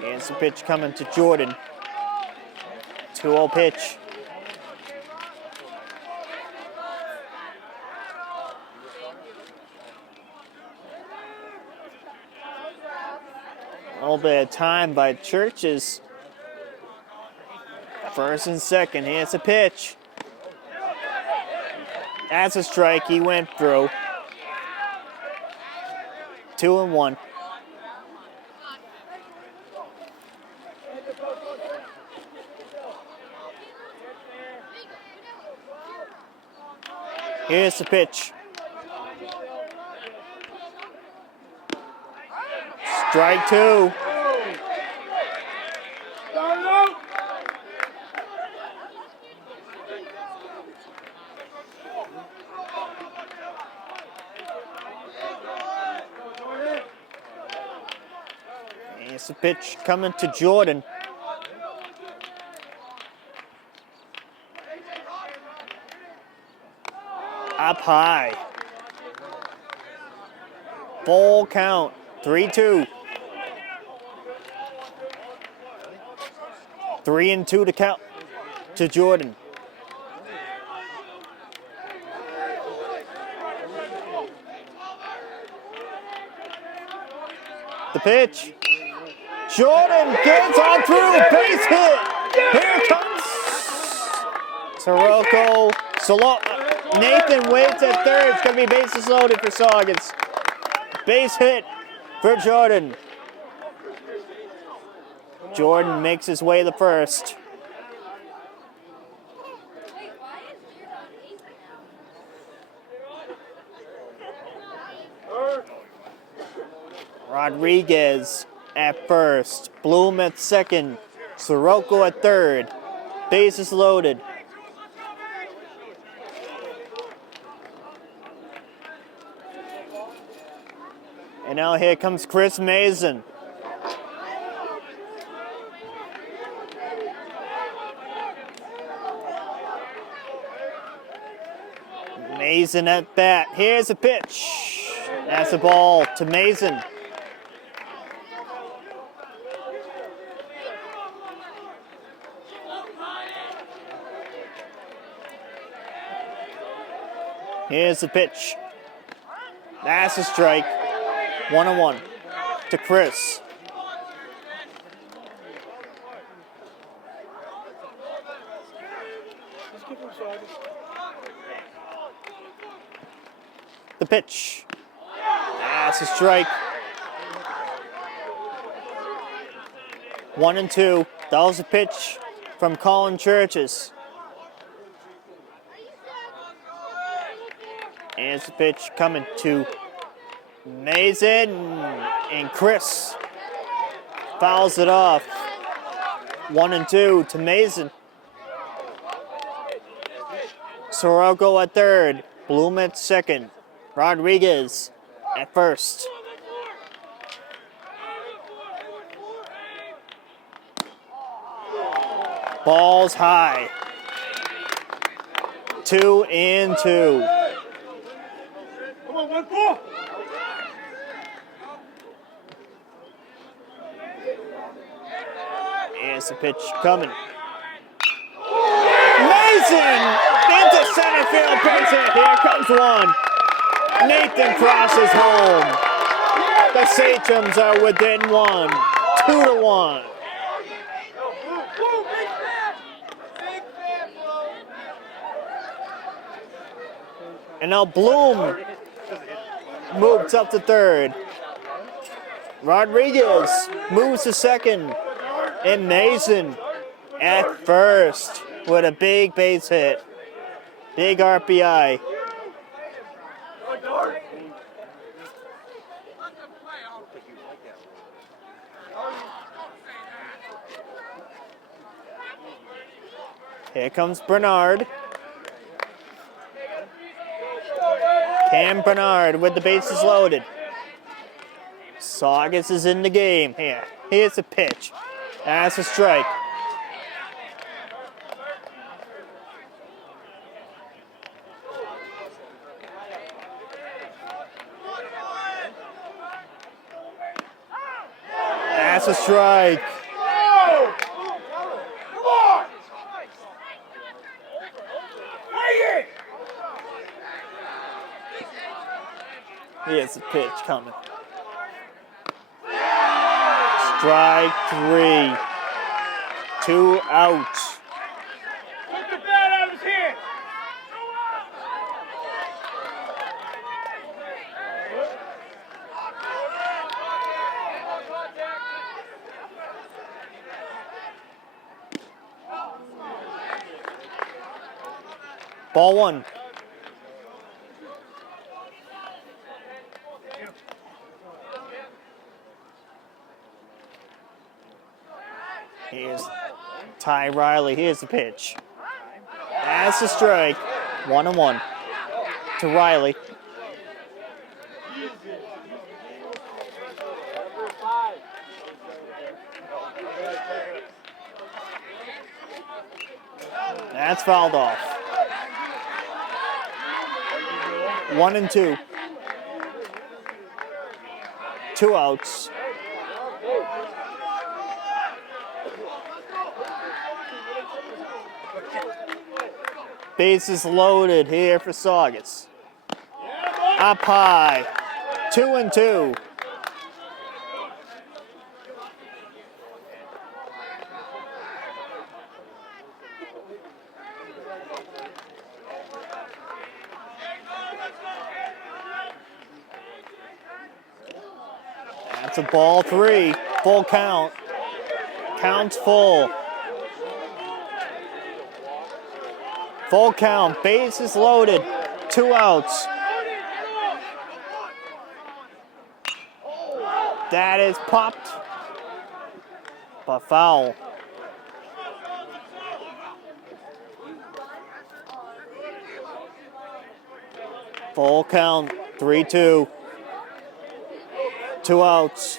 Here's the pitch coming to Jordan. 2-0 pitch. A little bit of time by Churches. First and second, here's a pitch. That's a strike, he went through. 2-1. Here's the pitch. Strike 2. Here's the pitch coming to Jordan. Up high. Full count. 3-2. 3-2 to count to Jordan. The pitch. Jordan gets on through. Base hit. Here comes Sirocco. Nathan waits at third. It's going to be bases loaded for Saugus. Base hit for Jordan. Jordan makes his way to first. Rodriguez at first. Bloom at second. Sirocco at third. Bases loaded. And now here comes Chris Mason. Mason at bat. Here's a pitch. That's a ball to Mason. Here's the pitch. That's a strike. 1-1 to Chris. The pitch. That's a strike. 1-2. That was a pitch from Colin Churches. Here's the pitch coming to Mason, and Chris fouls it off. 1-2 to Mason. Sirocco at third. Bloom at second. Rodriguez at first. Balls high. 2-2. Come on, 1-4. Here's the pitch coming. Mason into center field, base hit. Here comes one. Nathan crosses home. The Sachems are within 1. 2-1. And now Bloom moves up to third. Rodriguez moves to second. And Mason at first with a big base hit. Big RBI. Here comes Bernard. Cam Bernard with the bases loaded. Saugus is in the game. Here, here's the pitch. That's a strike. That's a strike. Here's the pitch coming. Strike 3. 2 outs. Put the bat out of his hand. Ball 1. Here's Ty Riley. Here's the pitch. That's a strike. 1-1 to Riley. That's fouled off. 1-2. 2 outs. Bases loaded here for Saugus. Up high. 2-2. That's a ball 3. Full count. Count's full. Full count, bases loaded, 2 outs. That is popped, but foul. Full count, 3-2. 2 outs.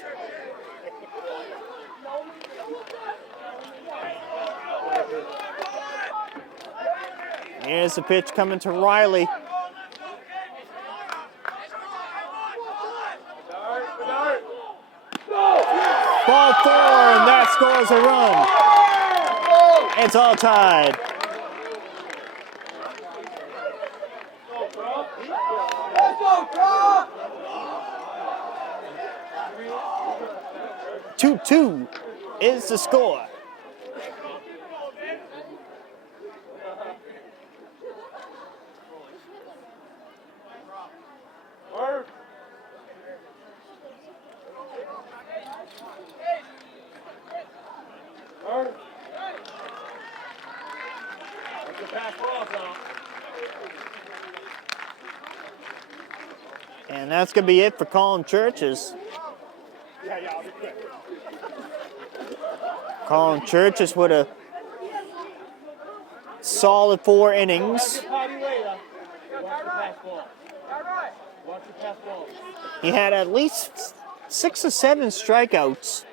Here's the pitch coming to Riley. Ball 4, and that scores a run. It's all tied. Two is the score. And that's going to be it for Colin Churches. I'll be quick. Colin Churches with a solid 4 innings. He had at least 6 or 7 strikeouts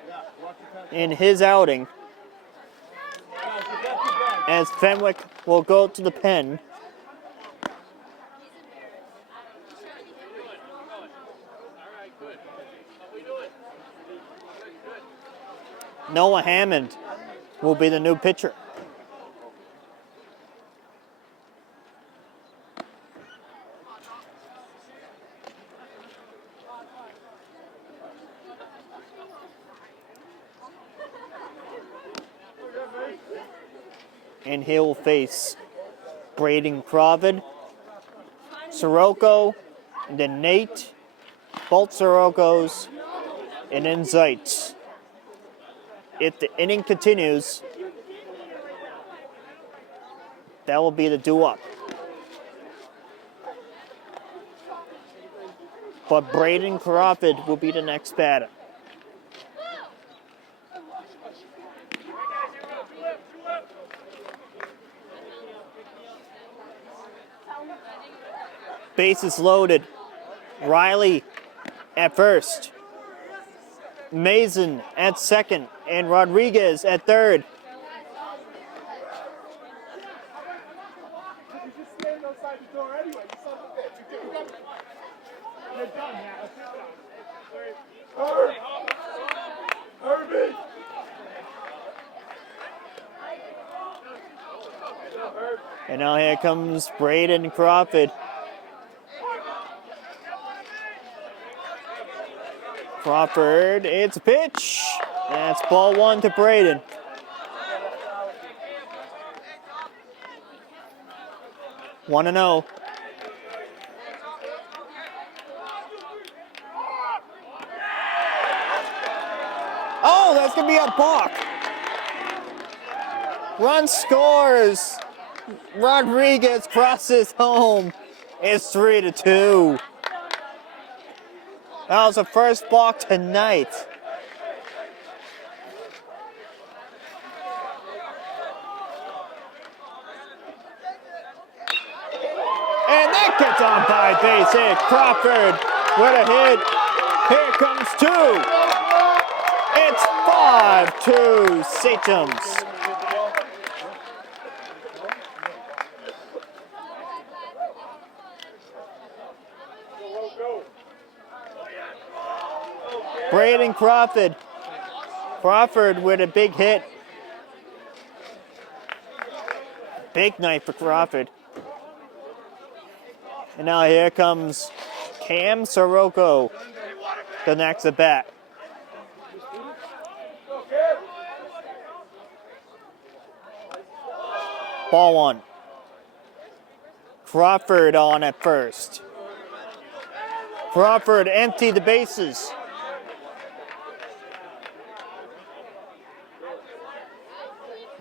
in his outing. As Fenwick will go to the pen. Noah Hammond will be the new pitcher. And he'll face Braden Crawford Sirocco, and then Nate, both Siroccos, and then Zeitz. If the inning continues, that will be the due-up. But Braden Crawford will be the next batter. Bases loaded. Riley at first. Mason at second. And Rodriguez at third. You just stand outside the door anyway. You son of a bitch. You're done now. Herbie! And now here comes Braden Crawford. Crawford, it's a pitch. That's ball one to Braden. One and oh. Oh, that's gonna be a balk. Run scores. Rodriguez crosses home. It's 3-2. That was the first balk tonight. And that gets on by base hit. Crawford with a hit. Here comes two. It's 5-2 Sachems. Braden Crawford. Crawford with a big hit. Big night for Crawford. And now here comes Cam Sirocco, the next at bat. Ball one. Crawford on at first. Crawford emptied the bases.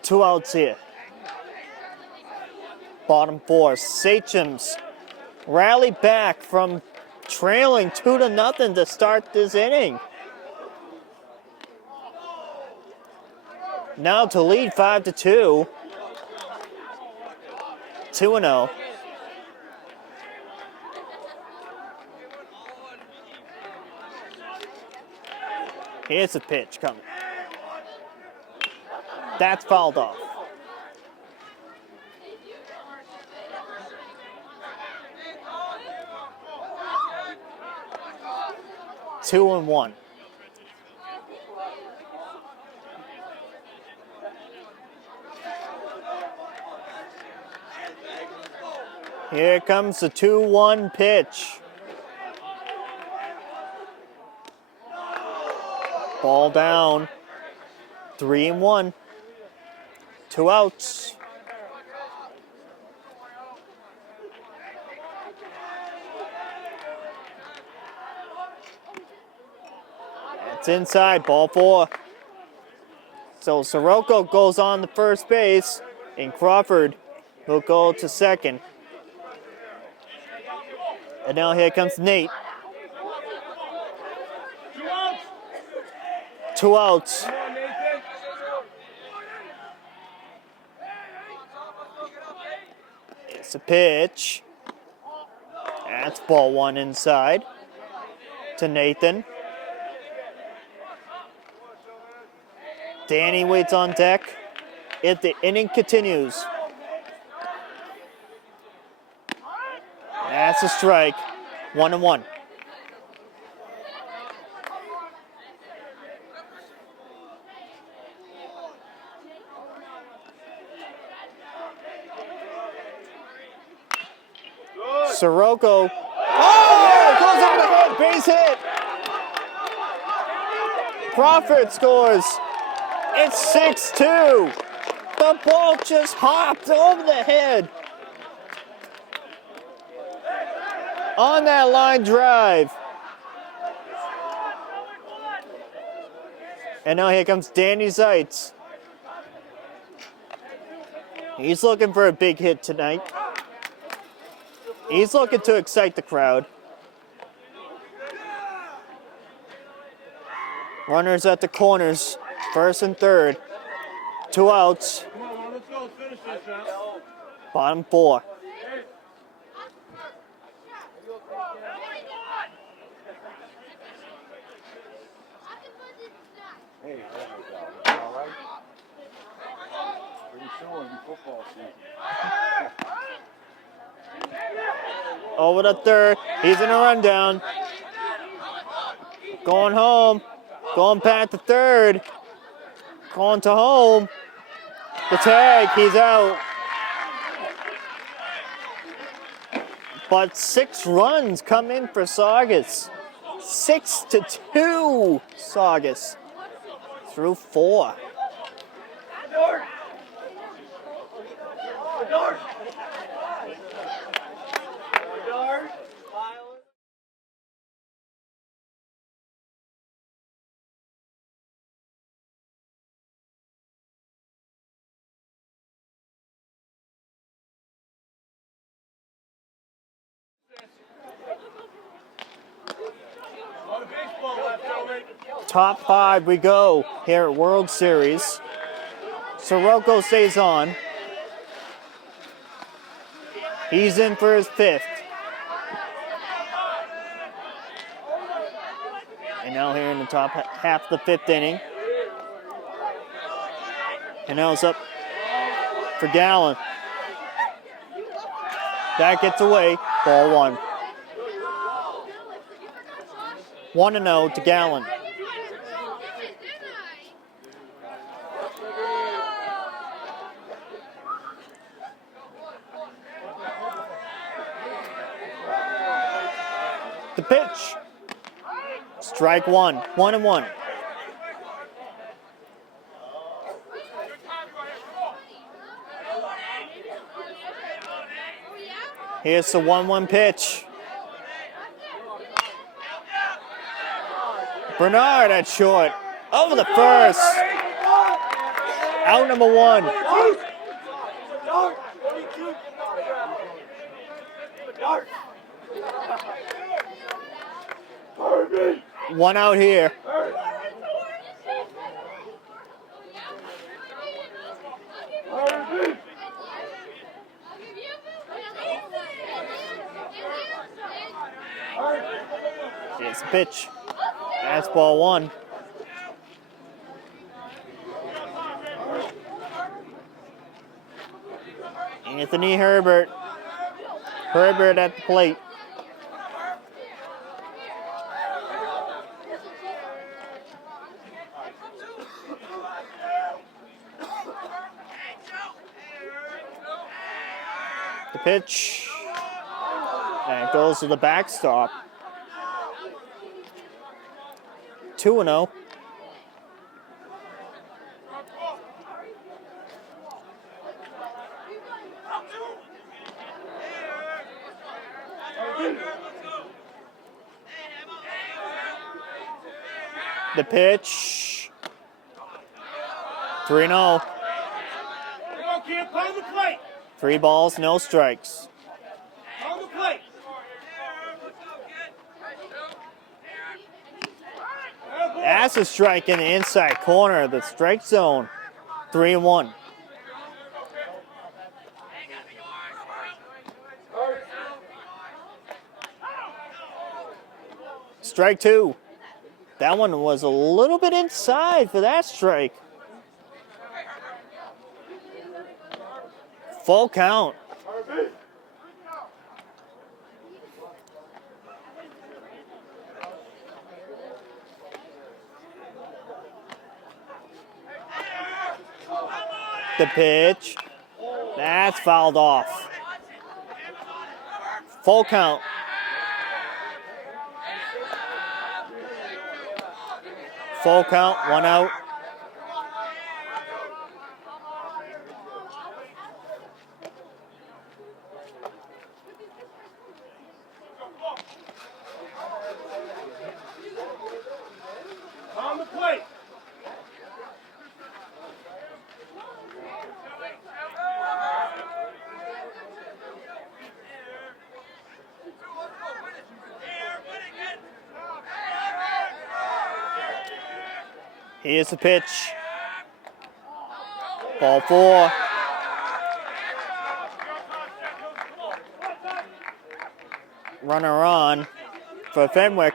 Two outs here. Bottom four. Sachems rally back from trailing 2-0 to start this inning. Now to lead 5-2. 2-0. Here's a pitch coming. That's fouled off. Two and one. Here comes the 2-1 pitch. Ball down. 3-1. Two outs. It's inside, ball four. So Sirocco goes on to first base, and Crawford will go to second. And now here comes Nate. Two outs. It's a pitch. That's ball one inside to Nathan. Danny waits on deck. If the inning continues. That's a strike. 1-1. Sirocco. Oh! Goes on the head. Base hit. Crawford scores. It's 6-2. The ball just hopped over the head. on that line drive. And now here comes Danny Zeitz. He's looking for a big hit tonight. He's looking to excite the crowd. Runners at the corners, first and third. 2 outs. Come on, let's go. Let's finish this now. Bottom 4. Hey, all right? Pretty soon it'll be football season. Over the third. He's in a rundown. Going home. Going past the third. Going to home. The tag. He's out. But 6 runs come in for Saugus. 6-2 Saugus. Through 4. Top 5 we go here at World Series. Sirocco stays on. He's in for his 5th. And now here in the top half of the 5th inning. And now it's up for Gallen. That gets away. Ball 1. 1-0 to Gallen. The pitch. Strike 1. 1-1. Here's the 1-1 pitch. Bernard at short. Over the first. Out number 1. One out here. Here's the pitch. That's ball 1. Anthony Herbert. Herbert at the plate. The pitch. And it goes to the backstop. 2-0. The pitch. 3-0. 3 balls, no strikes. That's a strike in the inside corner of the strike zone. 3-1. Strike 2. That one was a little bit inside for that strike. Full count. The pitch. That's fouled off. Full count. Full count, 1 out. Here's the pitch. Ball 4. Runner on for Fenwick.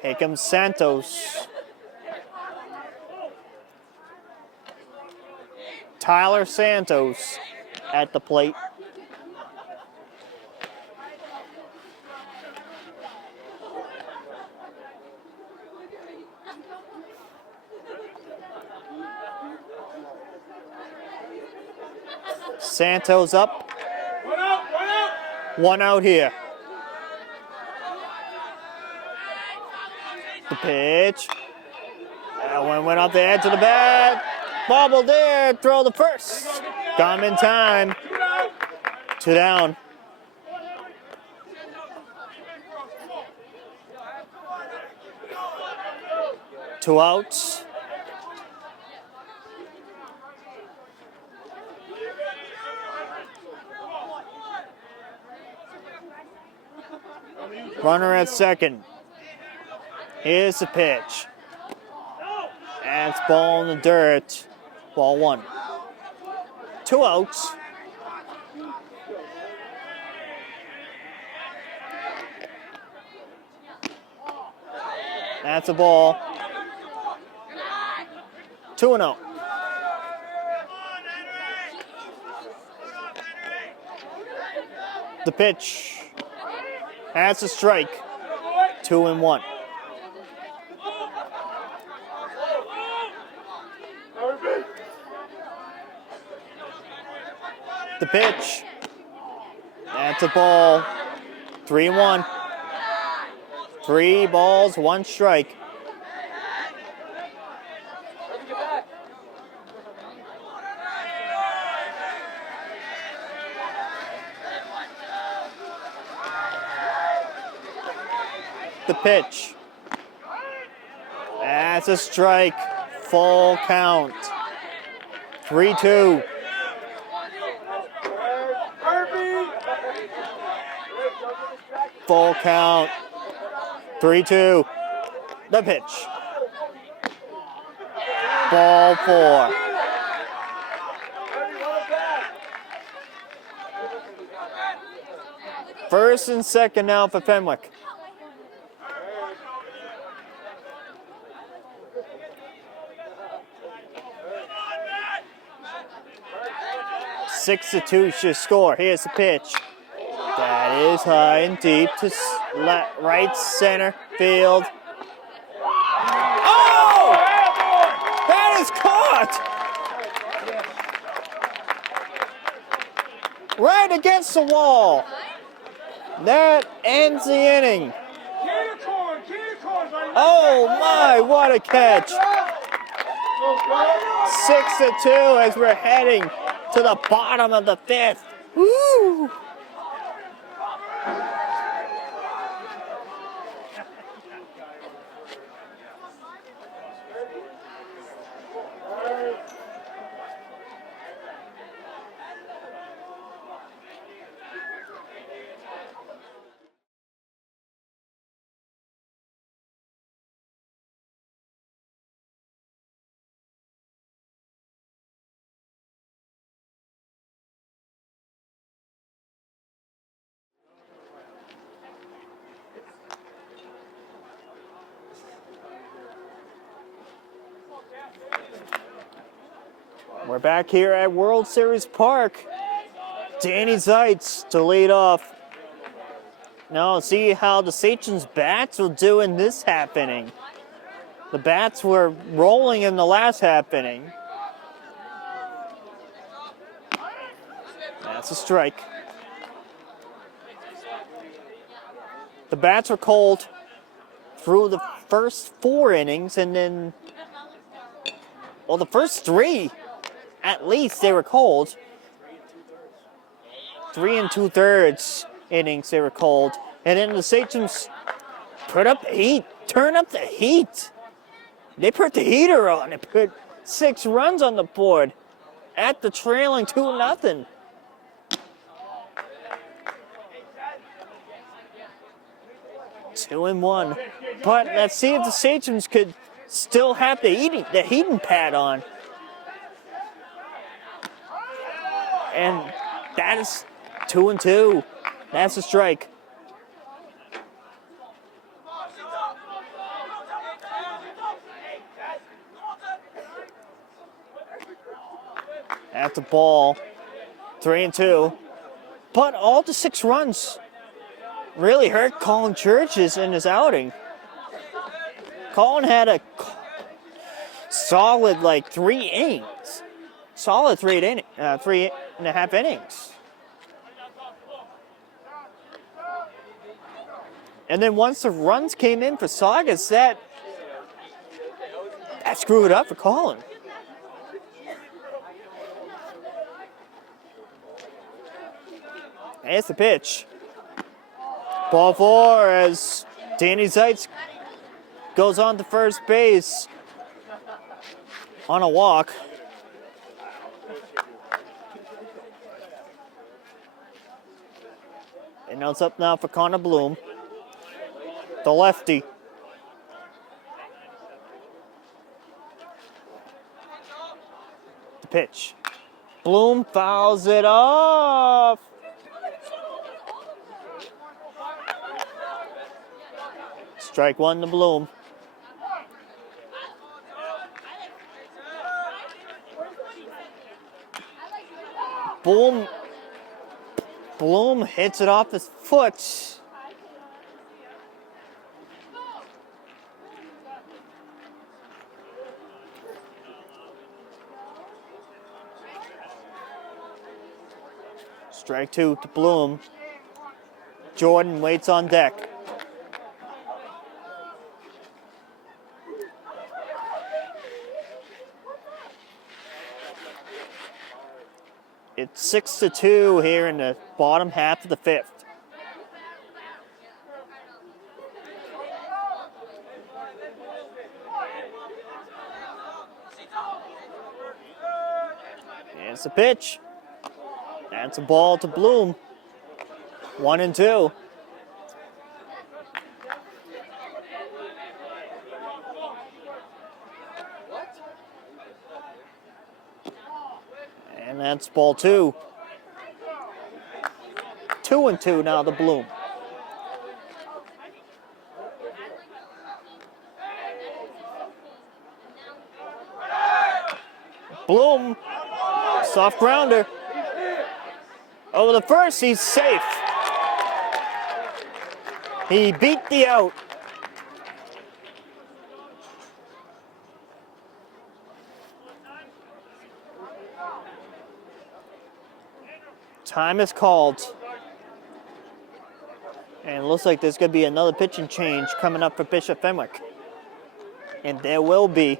Here comes Santos. Tyler Santos at the plate. Santos up. One out here. The pitch. That one went off the edge of the bat. Bobbled there. Throw the first. Got him in time. 2 down. Two outs. Runner at second. Here's the pitch. And it's ball in the dirt. Ball 1. 2 outs. That's a ball. 2-0. The pitch. That's a strike. 2-1. The pitch. That's a ball. 3-1. 3 balls, 1 strike. The pitch. That's a strike. Full count. 3-2. Full count. 3-2. The pitch. Ball 4. First and second now for Fenwick. Six to 2 should score. Here's the pitch. That is high and deep to right center field. Oh! That is caught! Right against the wall. That ends the inning. Oh my, what a catch. 6 to 2 as we're heading to the bottom of the 5th. Woo! We're back here at World Series Park. Danny Zeitz to lead off. Now see how the Sachems bats will do in this half inning. The bats were rolling in the last half inning. That's a strike. The bats were cold through the first 4 innings, and then, well, the first 3, at least, they were cold. 3 2/3 innings they were cold. And then the Sachems put up the heat, turn up the heat. They put the heater on. They put 6 runs on the board at the trailing 2-0. 2-1. But let's see if the Sachems could still have the heating pad on. And that is 2-2. That's a strike. That's the ball. 3-2. But all the 6 runs really hurt Colin Churches in his outing. Colin had a solid 3 innings. Solid 3.5 innings. And then once the runs came in for Saugus, that screwed it up for Colin. Here's the pitch. Ball 4 as Danny Zeitz goes on to first base on a walk. And now it's up now for Connor Bloom, the lefty. The pitch. Bloom fouls it off. Strike 1 to Bloom. Bloom hits it off his foot. Strike 2 to Bloom. Jordan waits on deck. It's 6-2 here in the bottom half of the 5th. It's a pitch. That's a ball to Bloom. 1-2. And that's ball 2. 2-2 now to Bloom. Bloom, soft grounder. Over the first, he's safe. He beat the out. Time is called. And it looks like there's going to be another pitching change coming up for Bishop Fenwick. And there will be.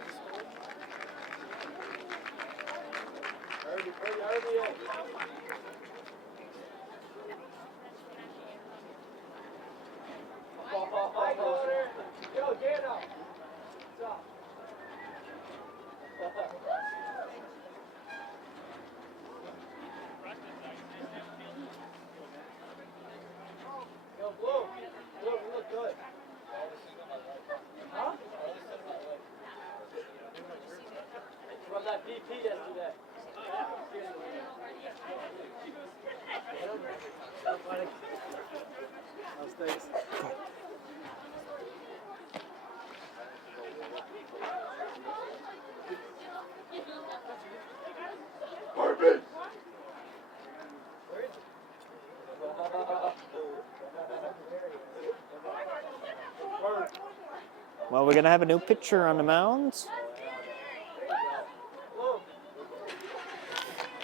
Well, we're going to have a new pitcher on the mound.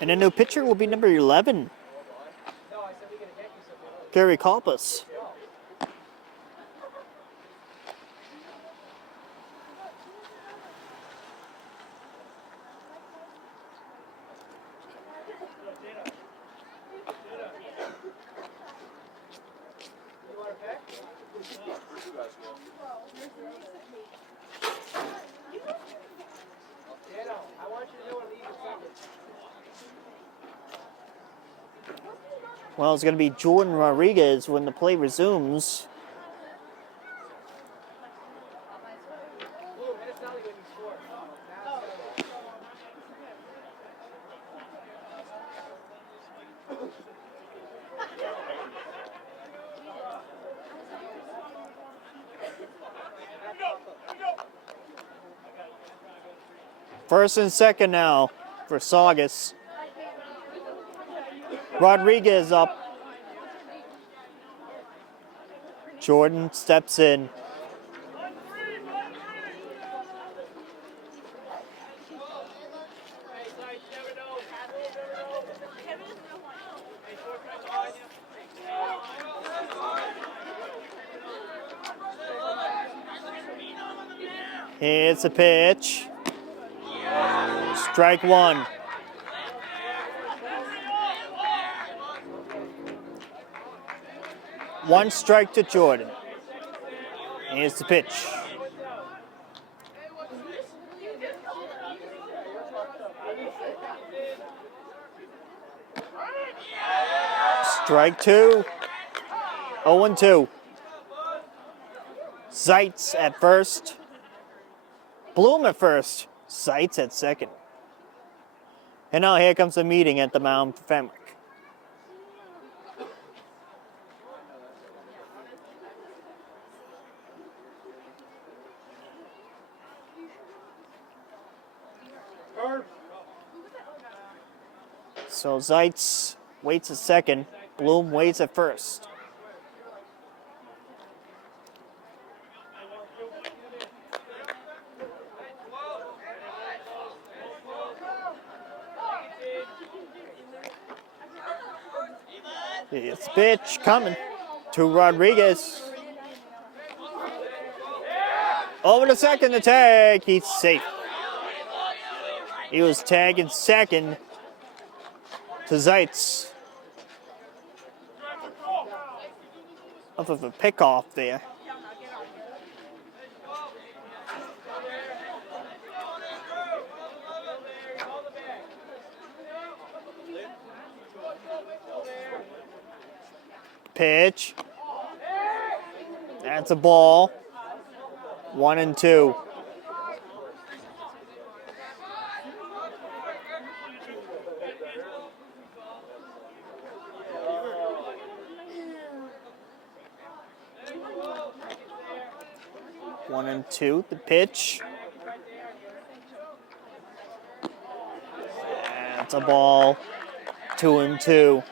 And a new pitcher will be number 11, Gary Kalpas. Well, it's going to be Jordan Rodriguez when the play resumes. First and second now for Saugus. Rodriguez up. Jordan steps in. Here's a pitch. Strike one. One strike to Jordan. Here's the pitch. Strike two. 0-2. Zeitz at first. Bloom at first. Zeitz at second. And now here comes the meeting at the mound for Fenwick. So Zeitz waits at second. Bloom waits at first. It's pitch coming to Rodriguez. Over to second to tag. He's safe. He was tagging second to Zeitz. Off of a pickoff there. Pitch. That's a ball. 1-2. One and two, the pitch. That's a ball. 2-2.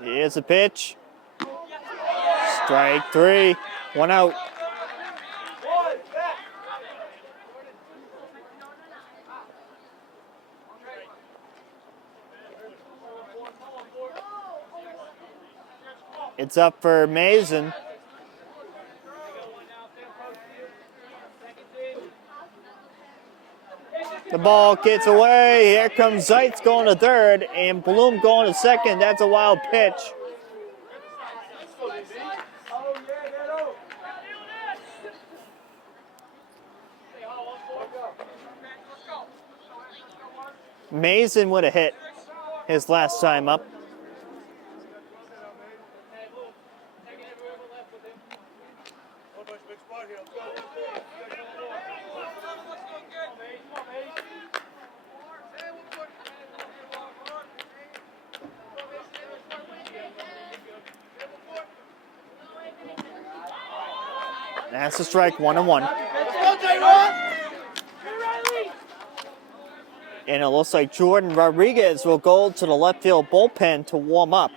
Here's a pitch. Strike three. One out. It's up for Moulaison. The ball gets away. Here comes Zeitz going to third and Bloom going to second. That's a wild pitch. Moulaison would have hit his last time up. That's a strike, 1-1. And it looks like Jordan Rodriguez will go to the left field bullpen to warm up.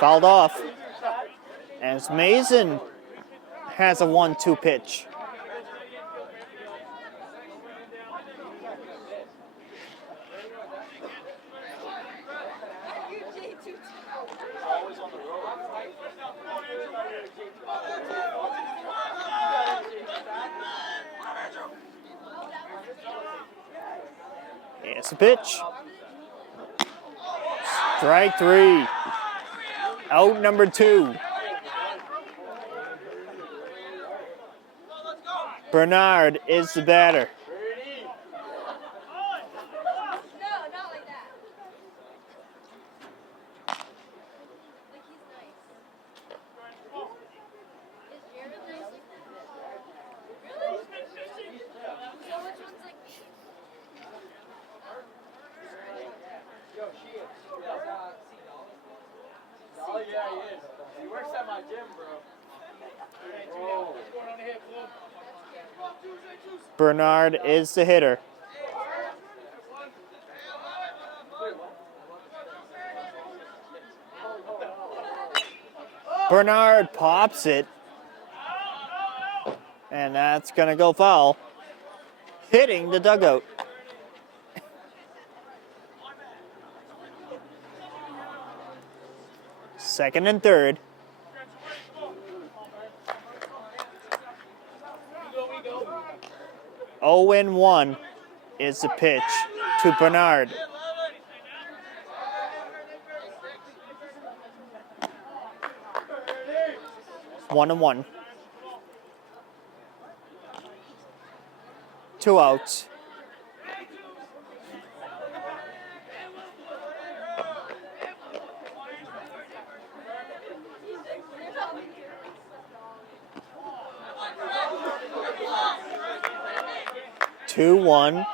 Fouled off. As Moulaison has a 1-2 pitch. Here's the pitch. Strike 3. Out number 2. Bernard is the batter. Oh, yeah, he is. He works at my gym, bro. Bernard is the hitter. Bernard pops it. And that's going to go foul. Hitting the dugout. Second and third. 0-1 is the pitch to Bernard. One and one. 2 outs. Two, 1.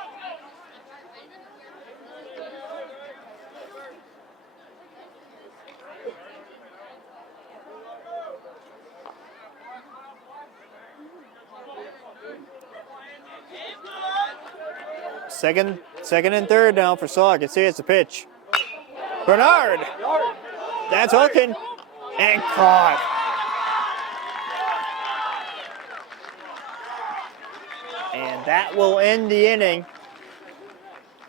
Second and third now for Saugus. Here's the pitch. Bernard. That's hooking and caught. And that will end the inning.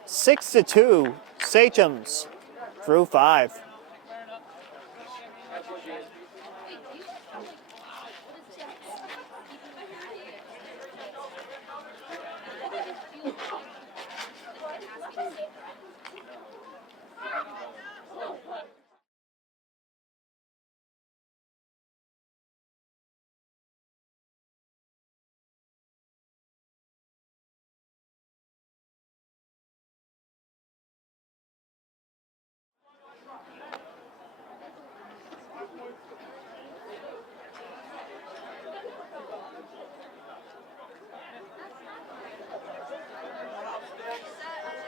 6-2. Sachems through 5.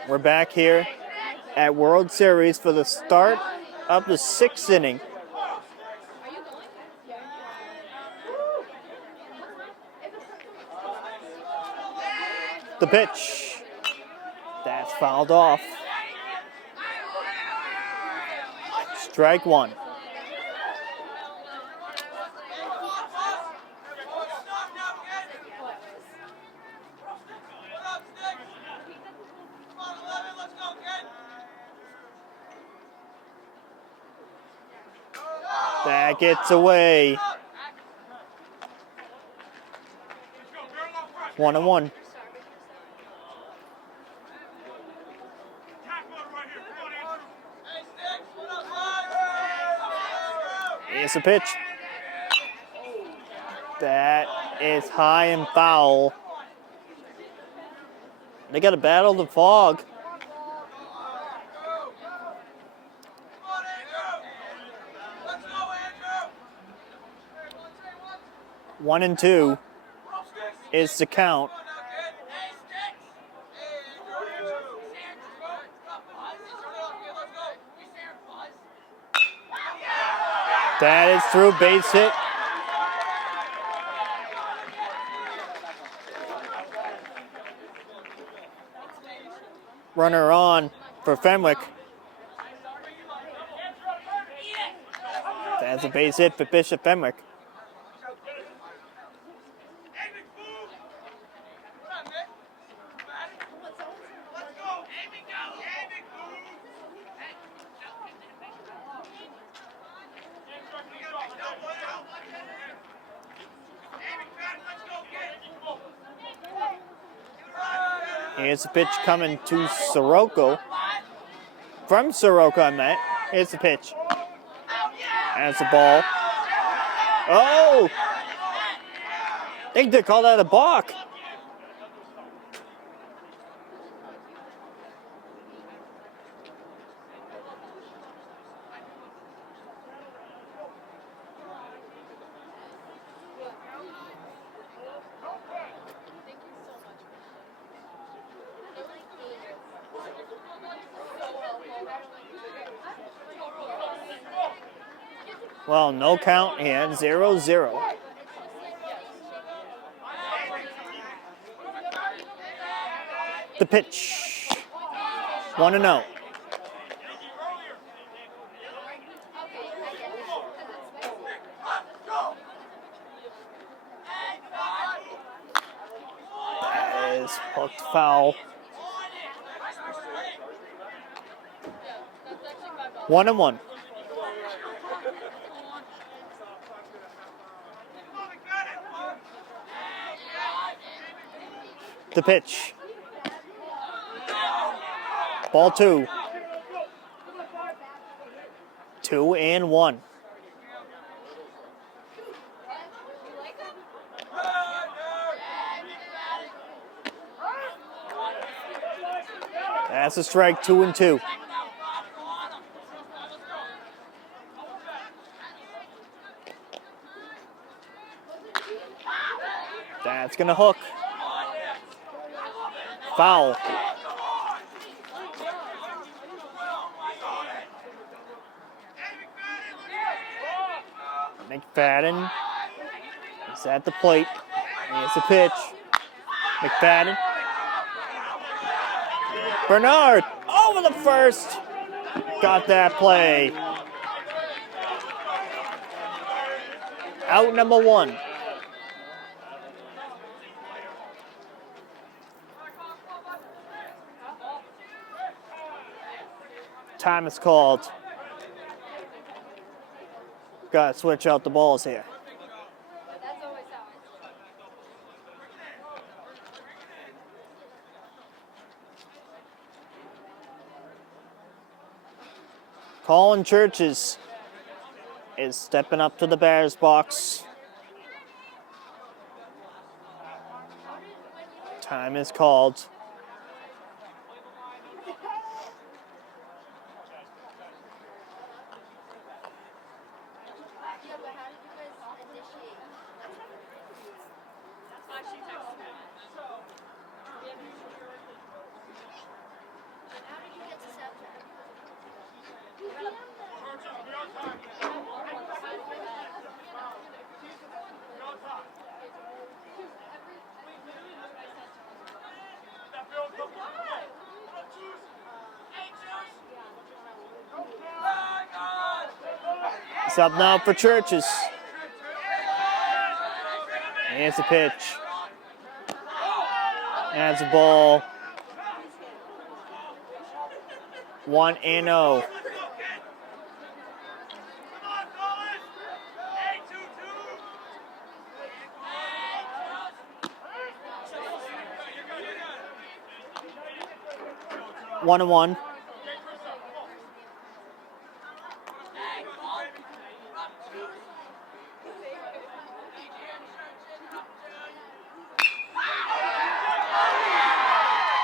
We're back here at World Series for the start of the 6th inning. The pitch. That's fouled off. Strike 1. That gets away. 1-1. Here's a pitch. That is high and foul. They got to battle the fog. One and 2 is the count. That is through, base hit. Runner on for Fenwick. That's a base hit for Bishop Fenwick. Here's a pitch coming to Sirocco. From Sirocco, I meant. Here's the pitch. That's the ball. Oh! I think they called that a balk. Well, no count and 0-0. The pitch. 1-0. That is hooked foul. 1-1. The pitch. Ball 2. 2-1. That's a strike, 2-2. That's gonna hook. Foul. McFadden is at the plate. Here's the pitch. McFadden. Bernard over the first. Got that play. Out number 1. Time is called. Got to switch out the balls here. Colin Churches is stepping up to the batter's box. Time is called. It's up now for Churches. Here's the pitch. That's a ball. 1-0. One and one.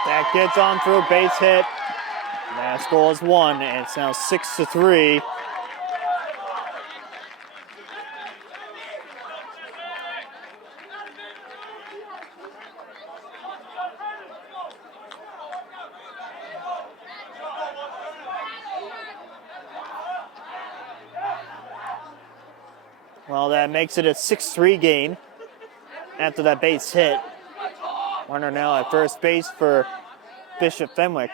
That gets on through, base hit. That score is 1, and it's now 6-3. Well, that makes it a 6-3 game after that base hit. Runner now at first base for Bishop Fenwick.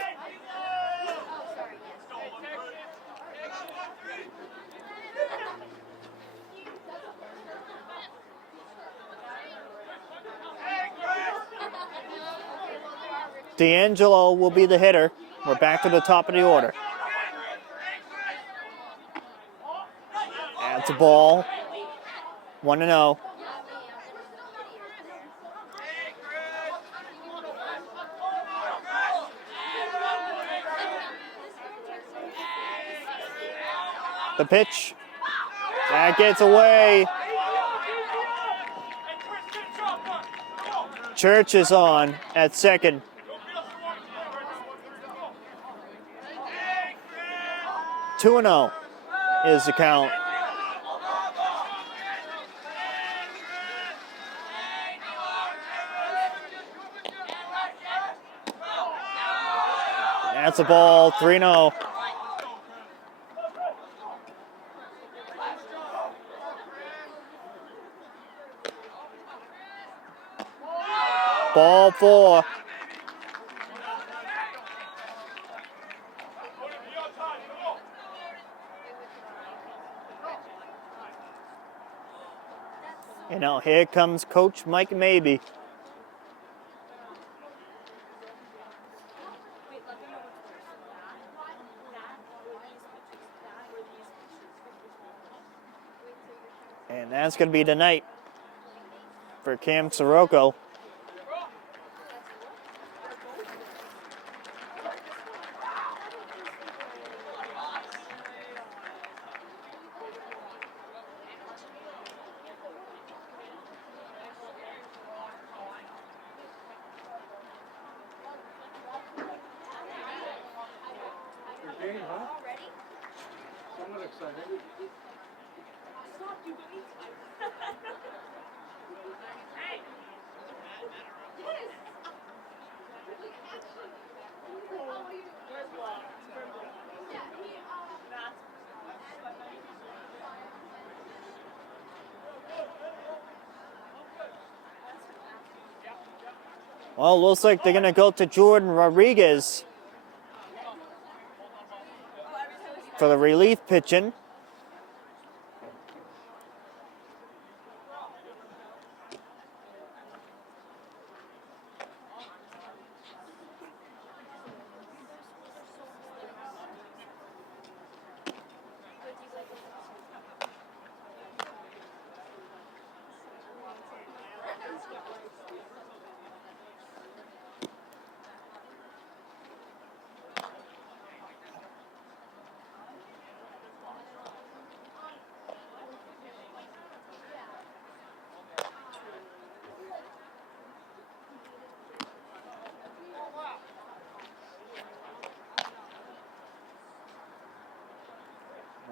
D'Angelo will be the hitter. We're back to the top of the order. That's a ball. 1-0. The pitch. That gets away. Church is on at second. 2-0 is the count. That's a ball, 3-0. Ball 4. And now here comes Coach Mike Mabey. And that's going to be the night for Cam Sirocco. Well, looks like they're going to go to Jordan Rodriguez for the relief pitching.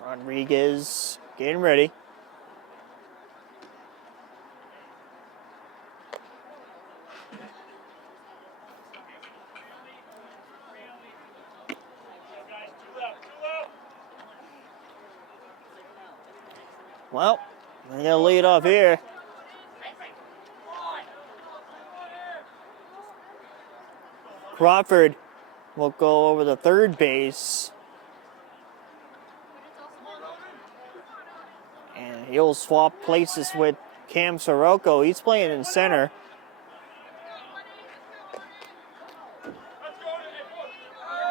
Rodriguez getting ready. Well, they're gonna lead off here. Crawford will go over the third base. And he'll swap places with Cam Sirocco. He's playing in center.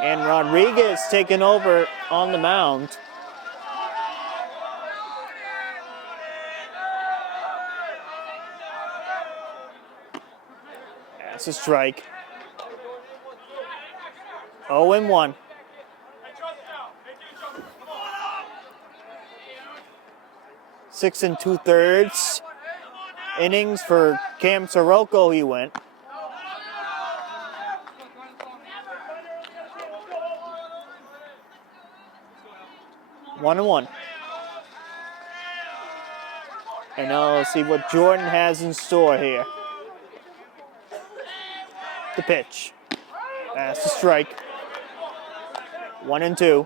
And Rodriguez taking over on the mound. That's a strike. 0-1. 6 2/3 innings for Cam Sirocco. He went. One and one. And now let's see what Jordan has in store here. The pitch. That's the strike. 1-2.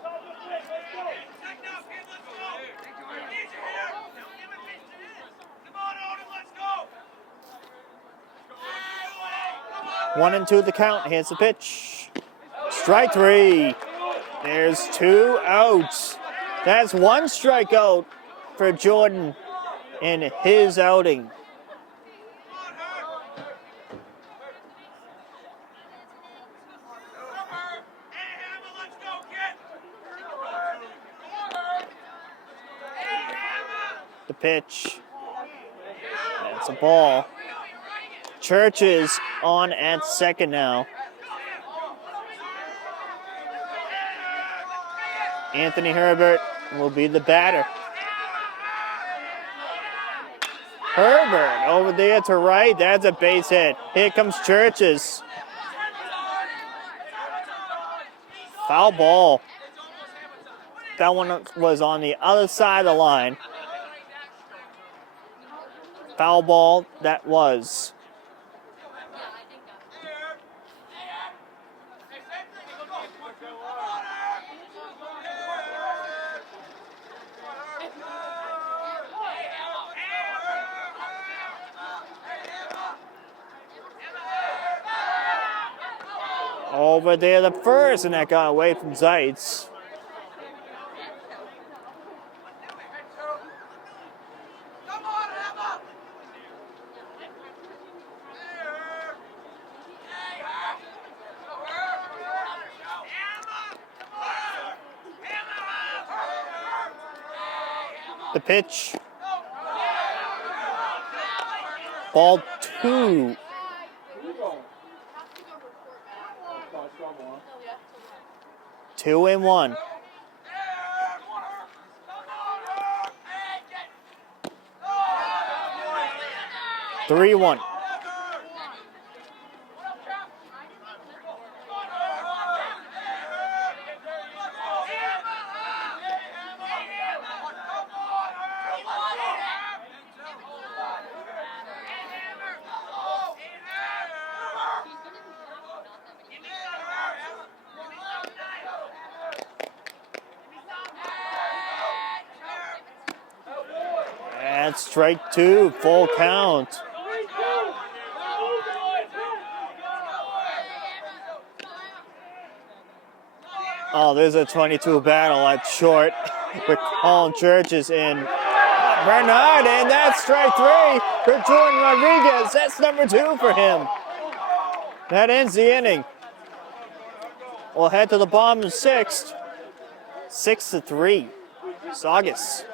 One and two the count. Here's the pitch. Strike 3. There's 2 outs. That's 1 strikeout for Jordan in his outing. The pitch. That's a ball. Church is on at second now. Anthony Herbert will be the batter. Herbert over there to right. That's a base hit. Here comes Churches. Foul ball. That one was on the other side of the line. Foul ball that was. Over there the first, and that got away from Zeitz. The pitch. Ball 2. 2-1. Three one. And strike 2, full count. Oh, there's a 22 battle at short with Colin Churches and Bernard, and that's strike 3 for Jordan Rodriguez. That's number 2 for him. That ends the inning. We'll head to the bottom of the 6th. 6-3. Saugus.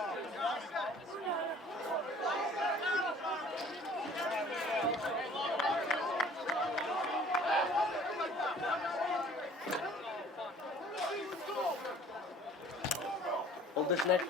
Hold this, Nick.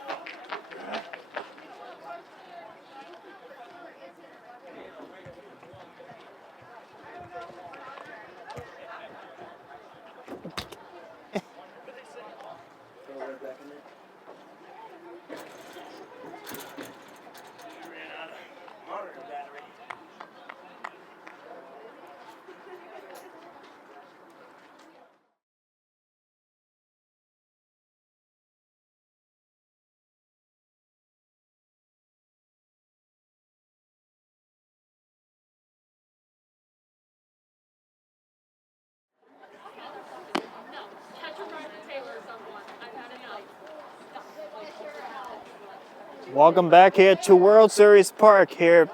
Welcome back here to World Series Park here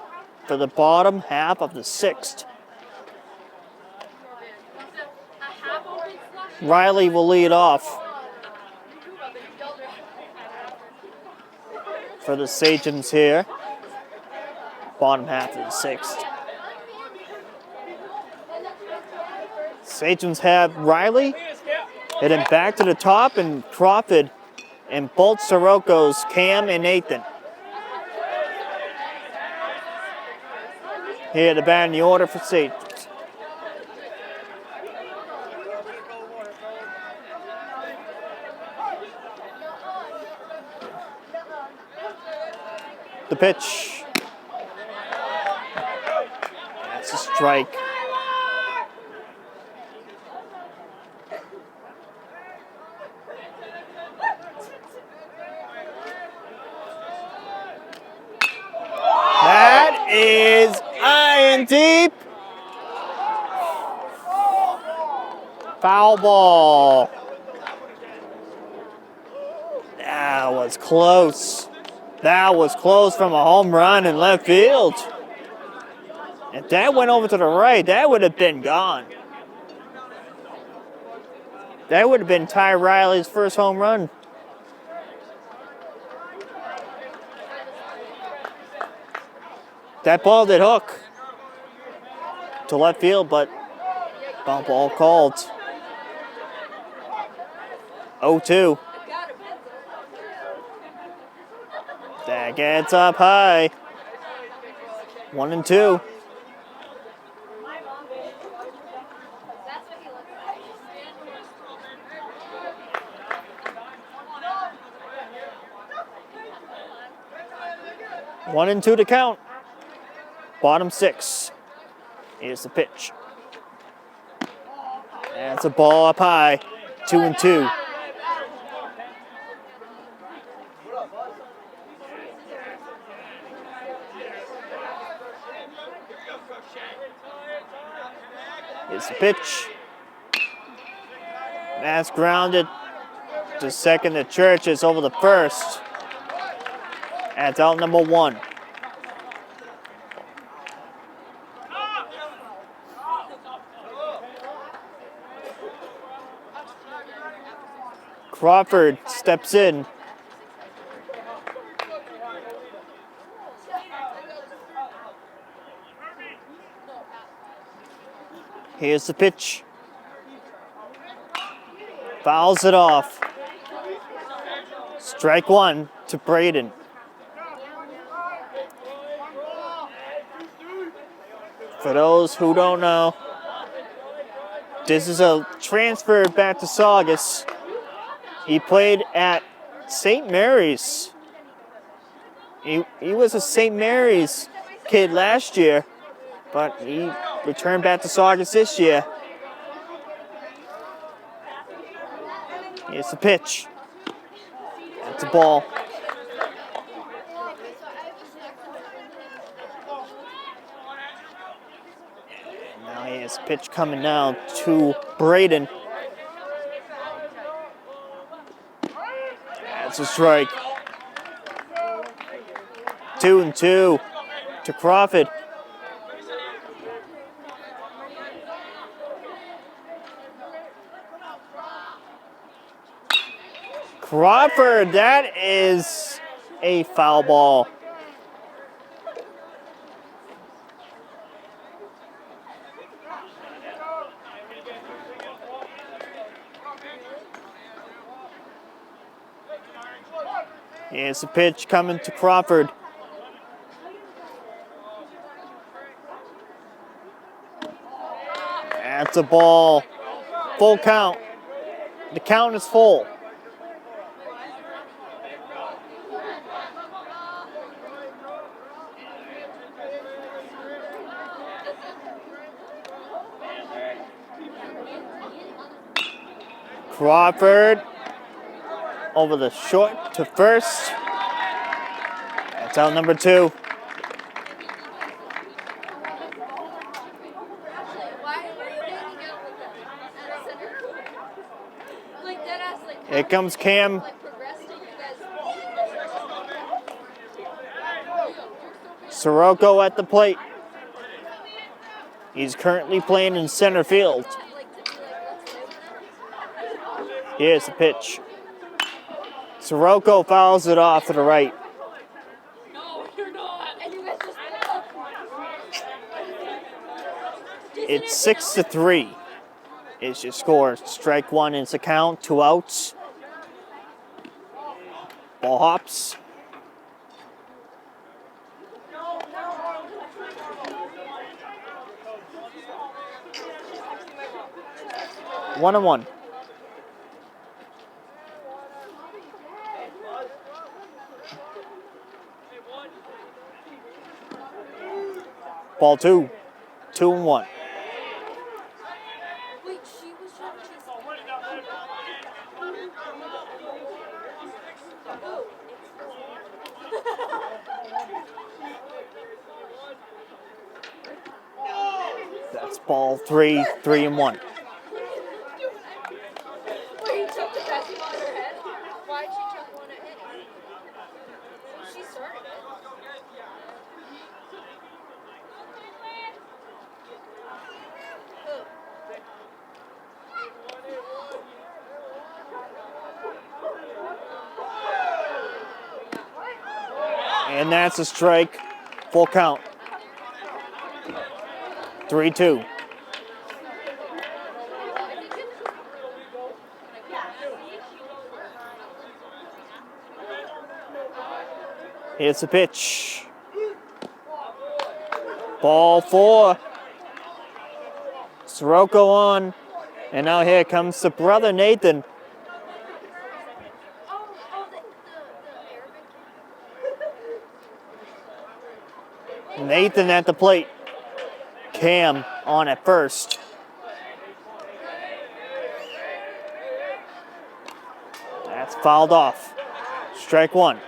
for the bottom half of the 6th. Riley will lead off for the Sachems here. Bottom half of the 6th. Sachems have Riley hitting back to the top, and Crawford and both Sirocco's Cam and Nathan. Here the bat in the order for Sachems. The pitch. That's a strike. That is iron deep. Foul ball. That was close. That was close from a home run in left field. If that went over to the right, that would have been gone. That would have been Ty Riley's first home run. That ball did hook to left field, but foul ball called. 0-2. That gets up high. 1-2. One and two to count. Bottom six. Here's the pitch. That's a ball up high. 2-2. Here's the pitch. That's grounded to second. The Church is over the first. That's out number one. Crawford steps in. Here's the pitch. Fouls it off. Strike one to Braden. For those who don't know, this is a transfer back to Saugus. He played at St. Mary's. He was a St. Mary's kid last year, but he returned back to Saugus this year. Here's the pitch. That's a ball. And now here's the pitch coming down to Braden. That's a strike. 2-2 to Crawford. Crawford, that is a foul ball. Here's the pitch coming to Crawford. That's a ball. Full count. The count is full. Crawford over the short to first. That's out number two. Here comes Cam. Sirocco at the plate. He's currently playing in center field. Here's the pitch. Sirocco fouls it off to the right. No, you're not. It's 6-3. Is your score. Strike one is the count. 2 outs. Ball hops. One and one. Ball two. 2-1. Wait, she was trying to chase That's ball three. 3-1. Wait, he took the passing on her head? Why'd she chuck one at him? She started it. And that's a strike. Full count. 3-2. Here's the pitch. Ball 4. Sirocco on. And now here comes the brother Nathan. Nathan at the plate. Cam on at first. That's fouled off. Strike 1.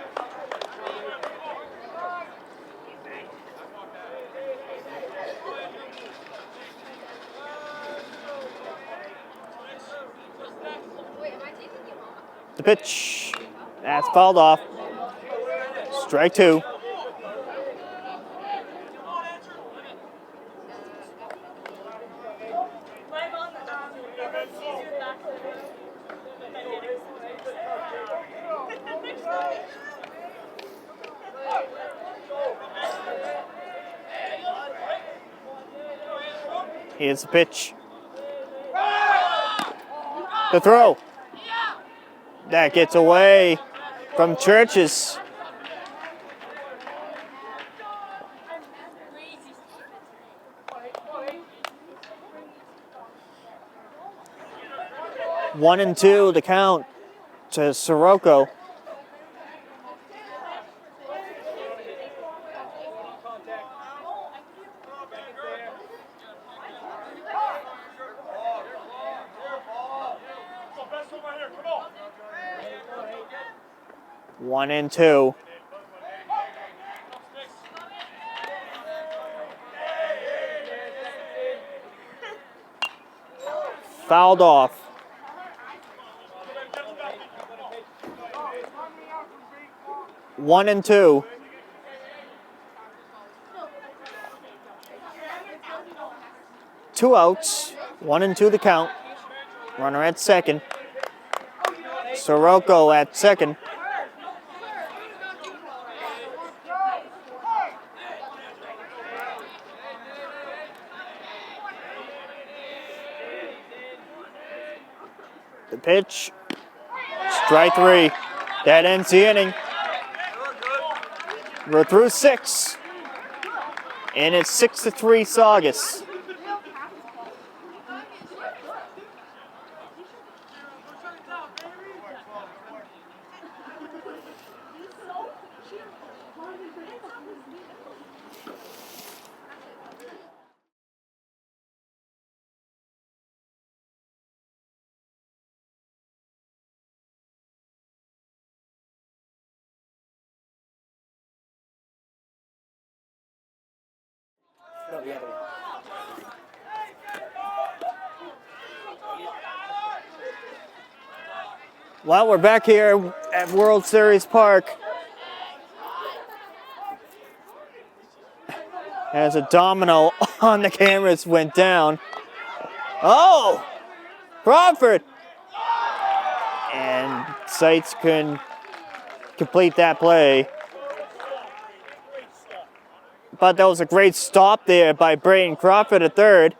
The pitch. That's fouled off. Strike 2. Here's the pitch. The throw. That gets away from Churches. One and 2 the count to Sirocco. One and 2. Fouled off. One and 2. Two outs. 1 and 2 the count. Runner at second. Sirocco at second. The pitch. Strike 3. That ends the inning. We're through 6. And it's 6-3 Saugus. Well, we're back here at World Series Park as a domino on the cameras went down. Oh! Crawford! And Sights couldn't complete that play. But that was a great stop there by Brayden Crawford at third.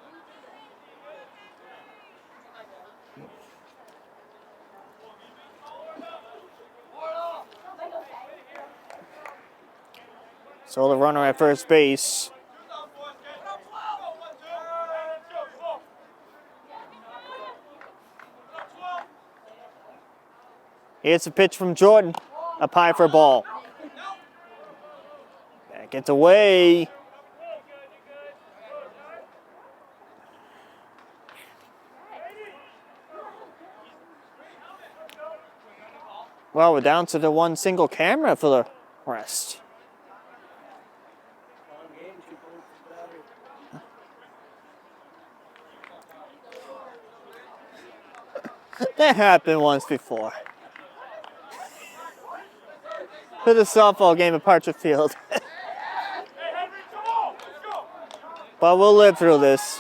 So the runner at first base. Here's a pitch from Jordan. Up high for a ball. That gets away. Well, we're down to the one single camera for the rest. That happened once before. For the softball game at Partridge Field. But we'll live through this.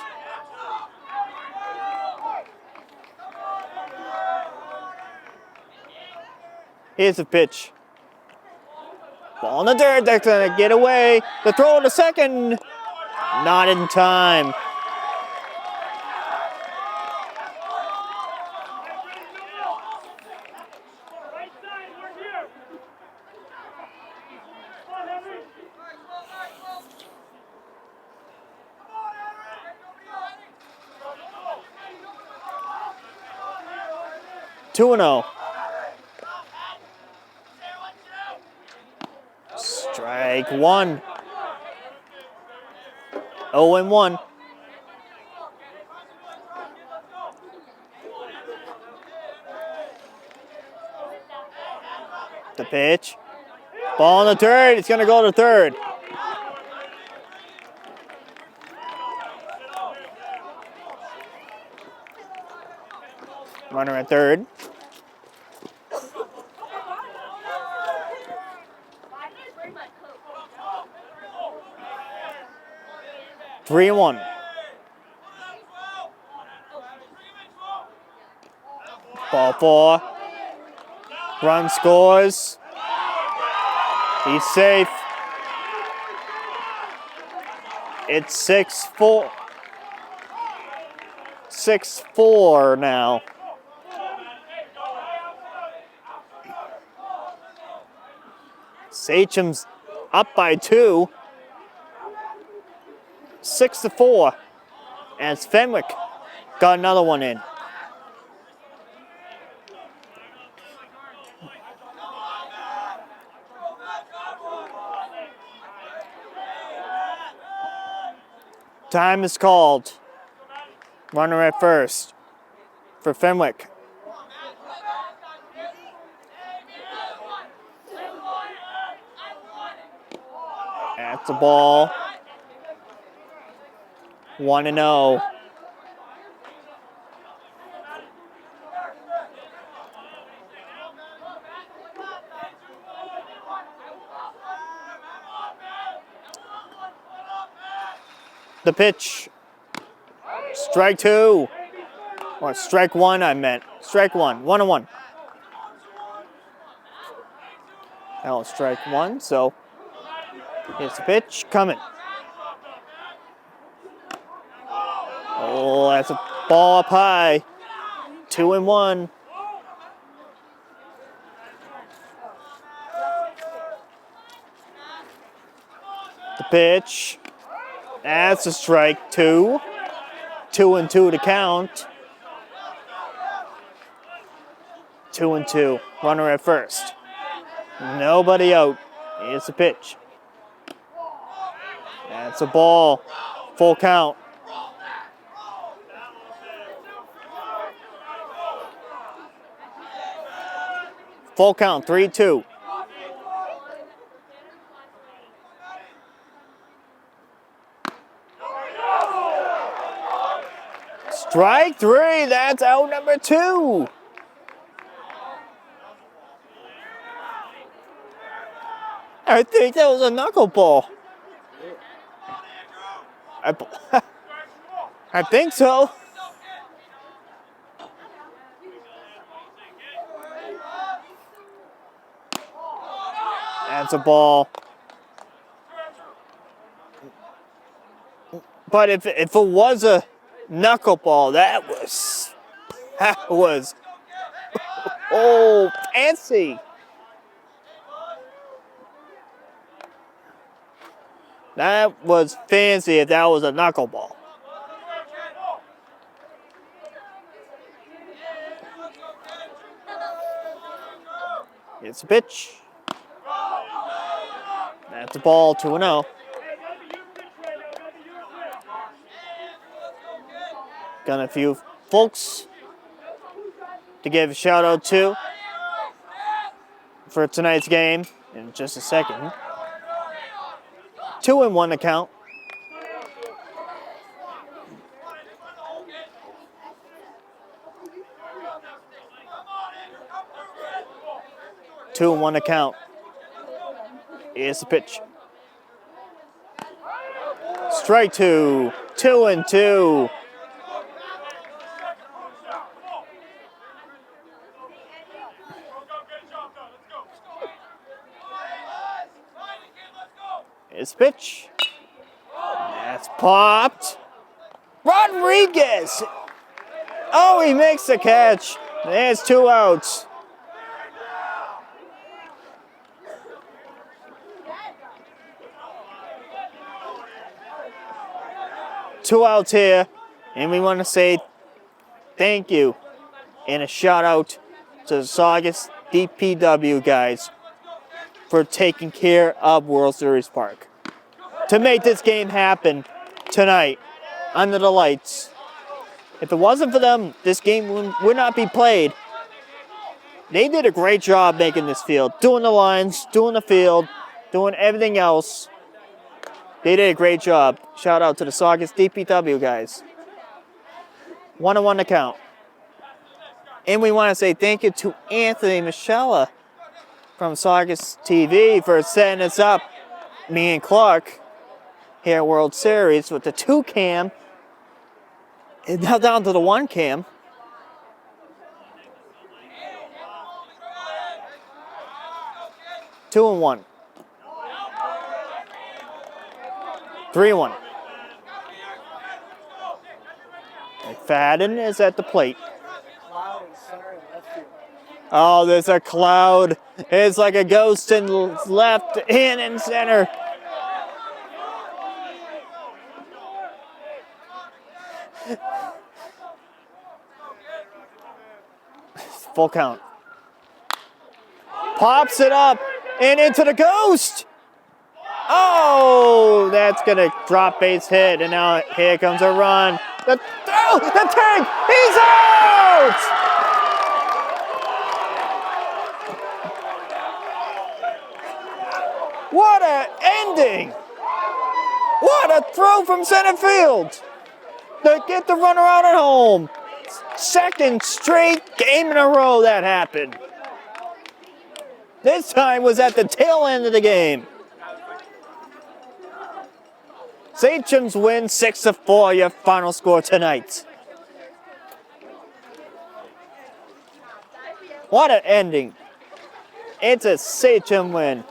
Here's the pitch. Ball in the dirt, that's gonna get away. The throw to second. Not in time. 2-0. Strike one. 0-1. The pitch. Ball on the third. It's going to go to third. Runner at third. Three and one. Ball four. Run scores. He's safe. It's 6-4. 6-4 now. Sachems up by 2. 6-4. As Fenwick got another one in. Time is called. Runner at first for Fenwick. That's the ball. 1-0. The pitch. Strike two. Or strike one, I meant. Strike one. 1-1. That was strike one, so here's the pitch coming. Oh, that's a ball up high. 2-1. The pitch. That's a strike two. 2-2 to count. 2-2. Runner at first. Nobody out. Here's the pitch. That's a ball. Full count. Full count, 3-2. Strike three, that's out number 2. I think that was a knuckleball. I think so. That's a ball. But if it was a knuckleball, that was oh, fancy. That was fancy if that was a knuckleball. It's a pitch. That's a ball, 2-0. Got a few folks to give a shout out to for tonight's game in just a second. 2-1 account. Two and one account. Here's the pitch. Strike two. 2-2. His pitch. That's popped. Rodriguez. Oh, he makes the catch. There's 2 outs. Two outs here, and we want to say thank you and a shout out to the Saugus DPW guys for taking care of World Series Park to make this game happen tonight under the lights. If it wasn't for them, this game would not be played. They did a great job making this field, doing the lines, doing the field, doing everything else. They did a great job. Shout out to the Saugus DPW guys. 1-1 to count. And we want to say thank you to Anthony Michella from Saugus TV for setting us up, me and Clark, here at World Series with the 2 cam. And now down to the 1 cam. Two and 1. 3-1. McFadden is at the plate. Oh, there's a cloud. It's like a ghost in left and in center. Full count. Pops it up and into the ghost. Oh, that's going to drop base hit. And now here comes a run. The tank, he's out! What an ending! What a throw from center field to get the runner out at home. Second straight game in a row that happened. This time was at the tail end of the game. Sachems win 6-4, your final score tonight. What an ending. It's a Sachem win.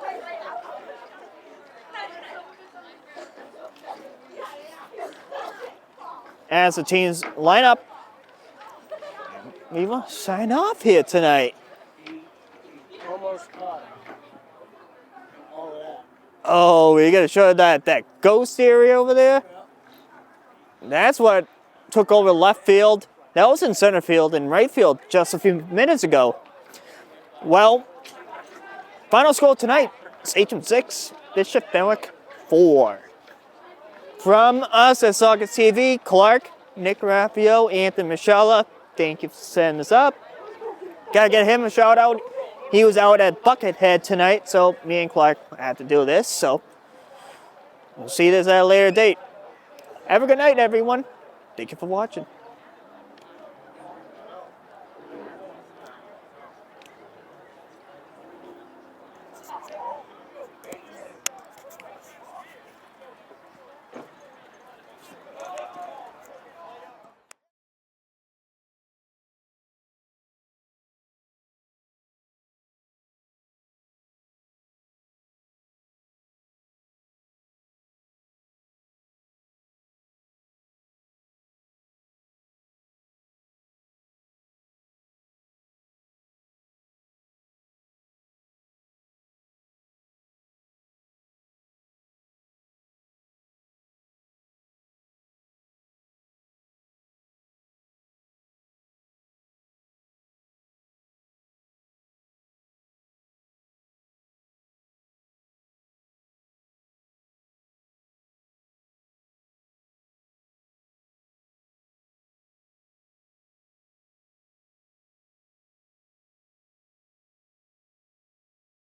As the teams line up, we will sign off here tonight. Almost caught. All of that. Oh, we gotta show that ghost area over there. That's what took over left field. That was in center field and right field just a few minutes ago. Well, final score tonight, Sachem 6, Bishop Fenwick 4. From us at Saugus TV, Clark, Nick Graffeo, Anthony Michella, thank you for setting us up. Gotta get him a shout out. He was out at Buckethead tonight, so me and Clark had to do this. So we'll see this at a later date. Have a good night, everyone. Thank you for watching.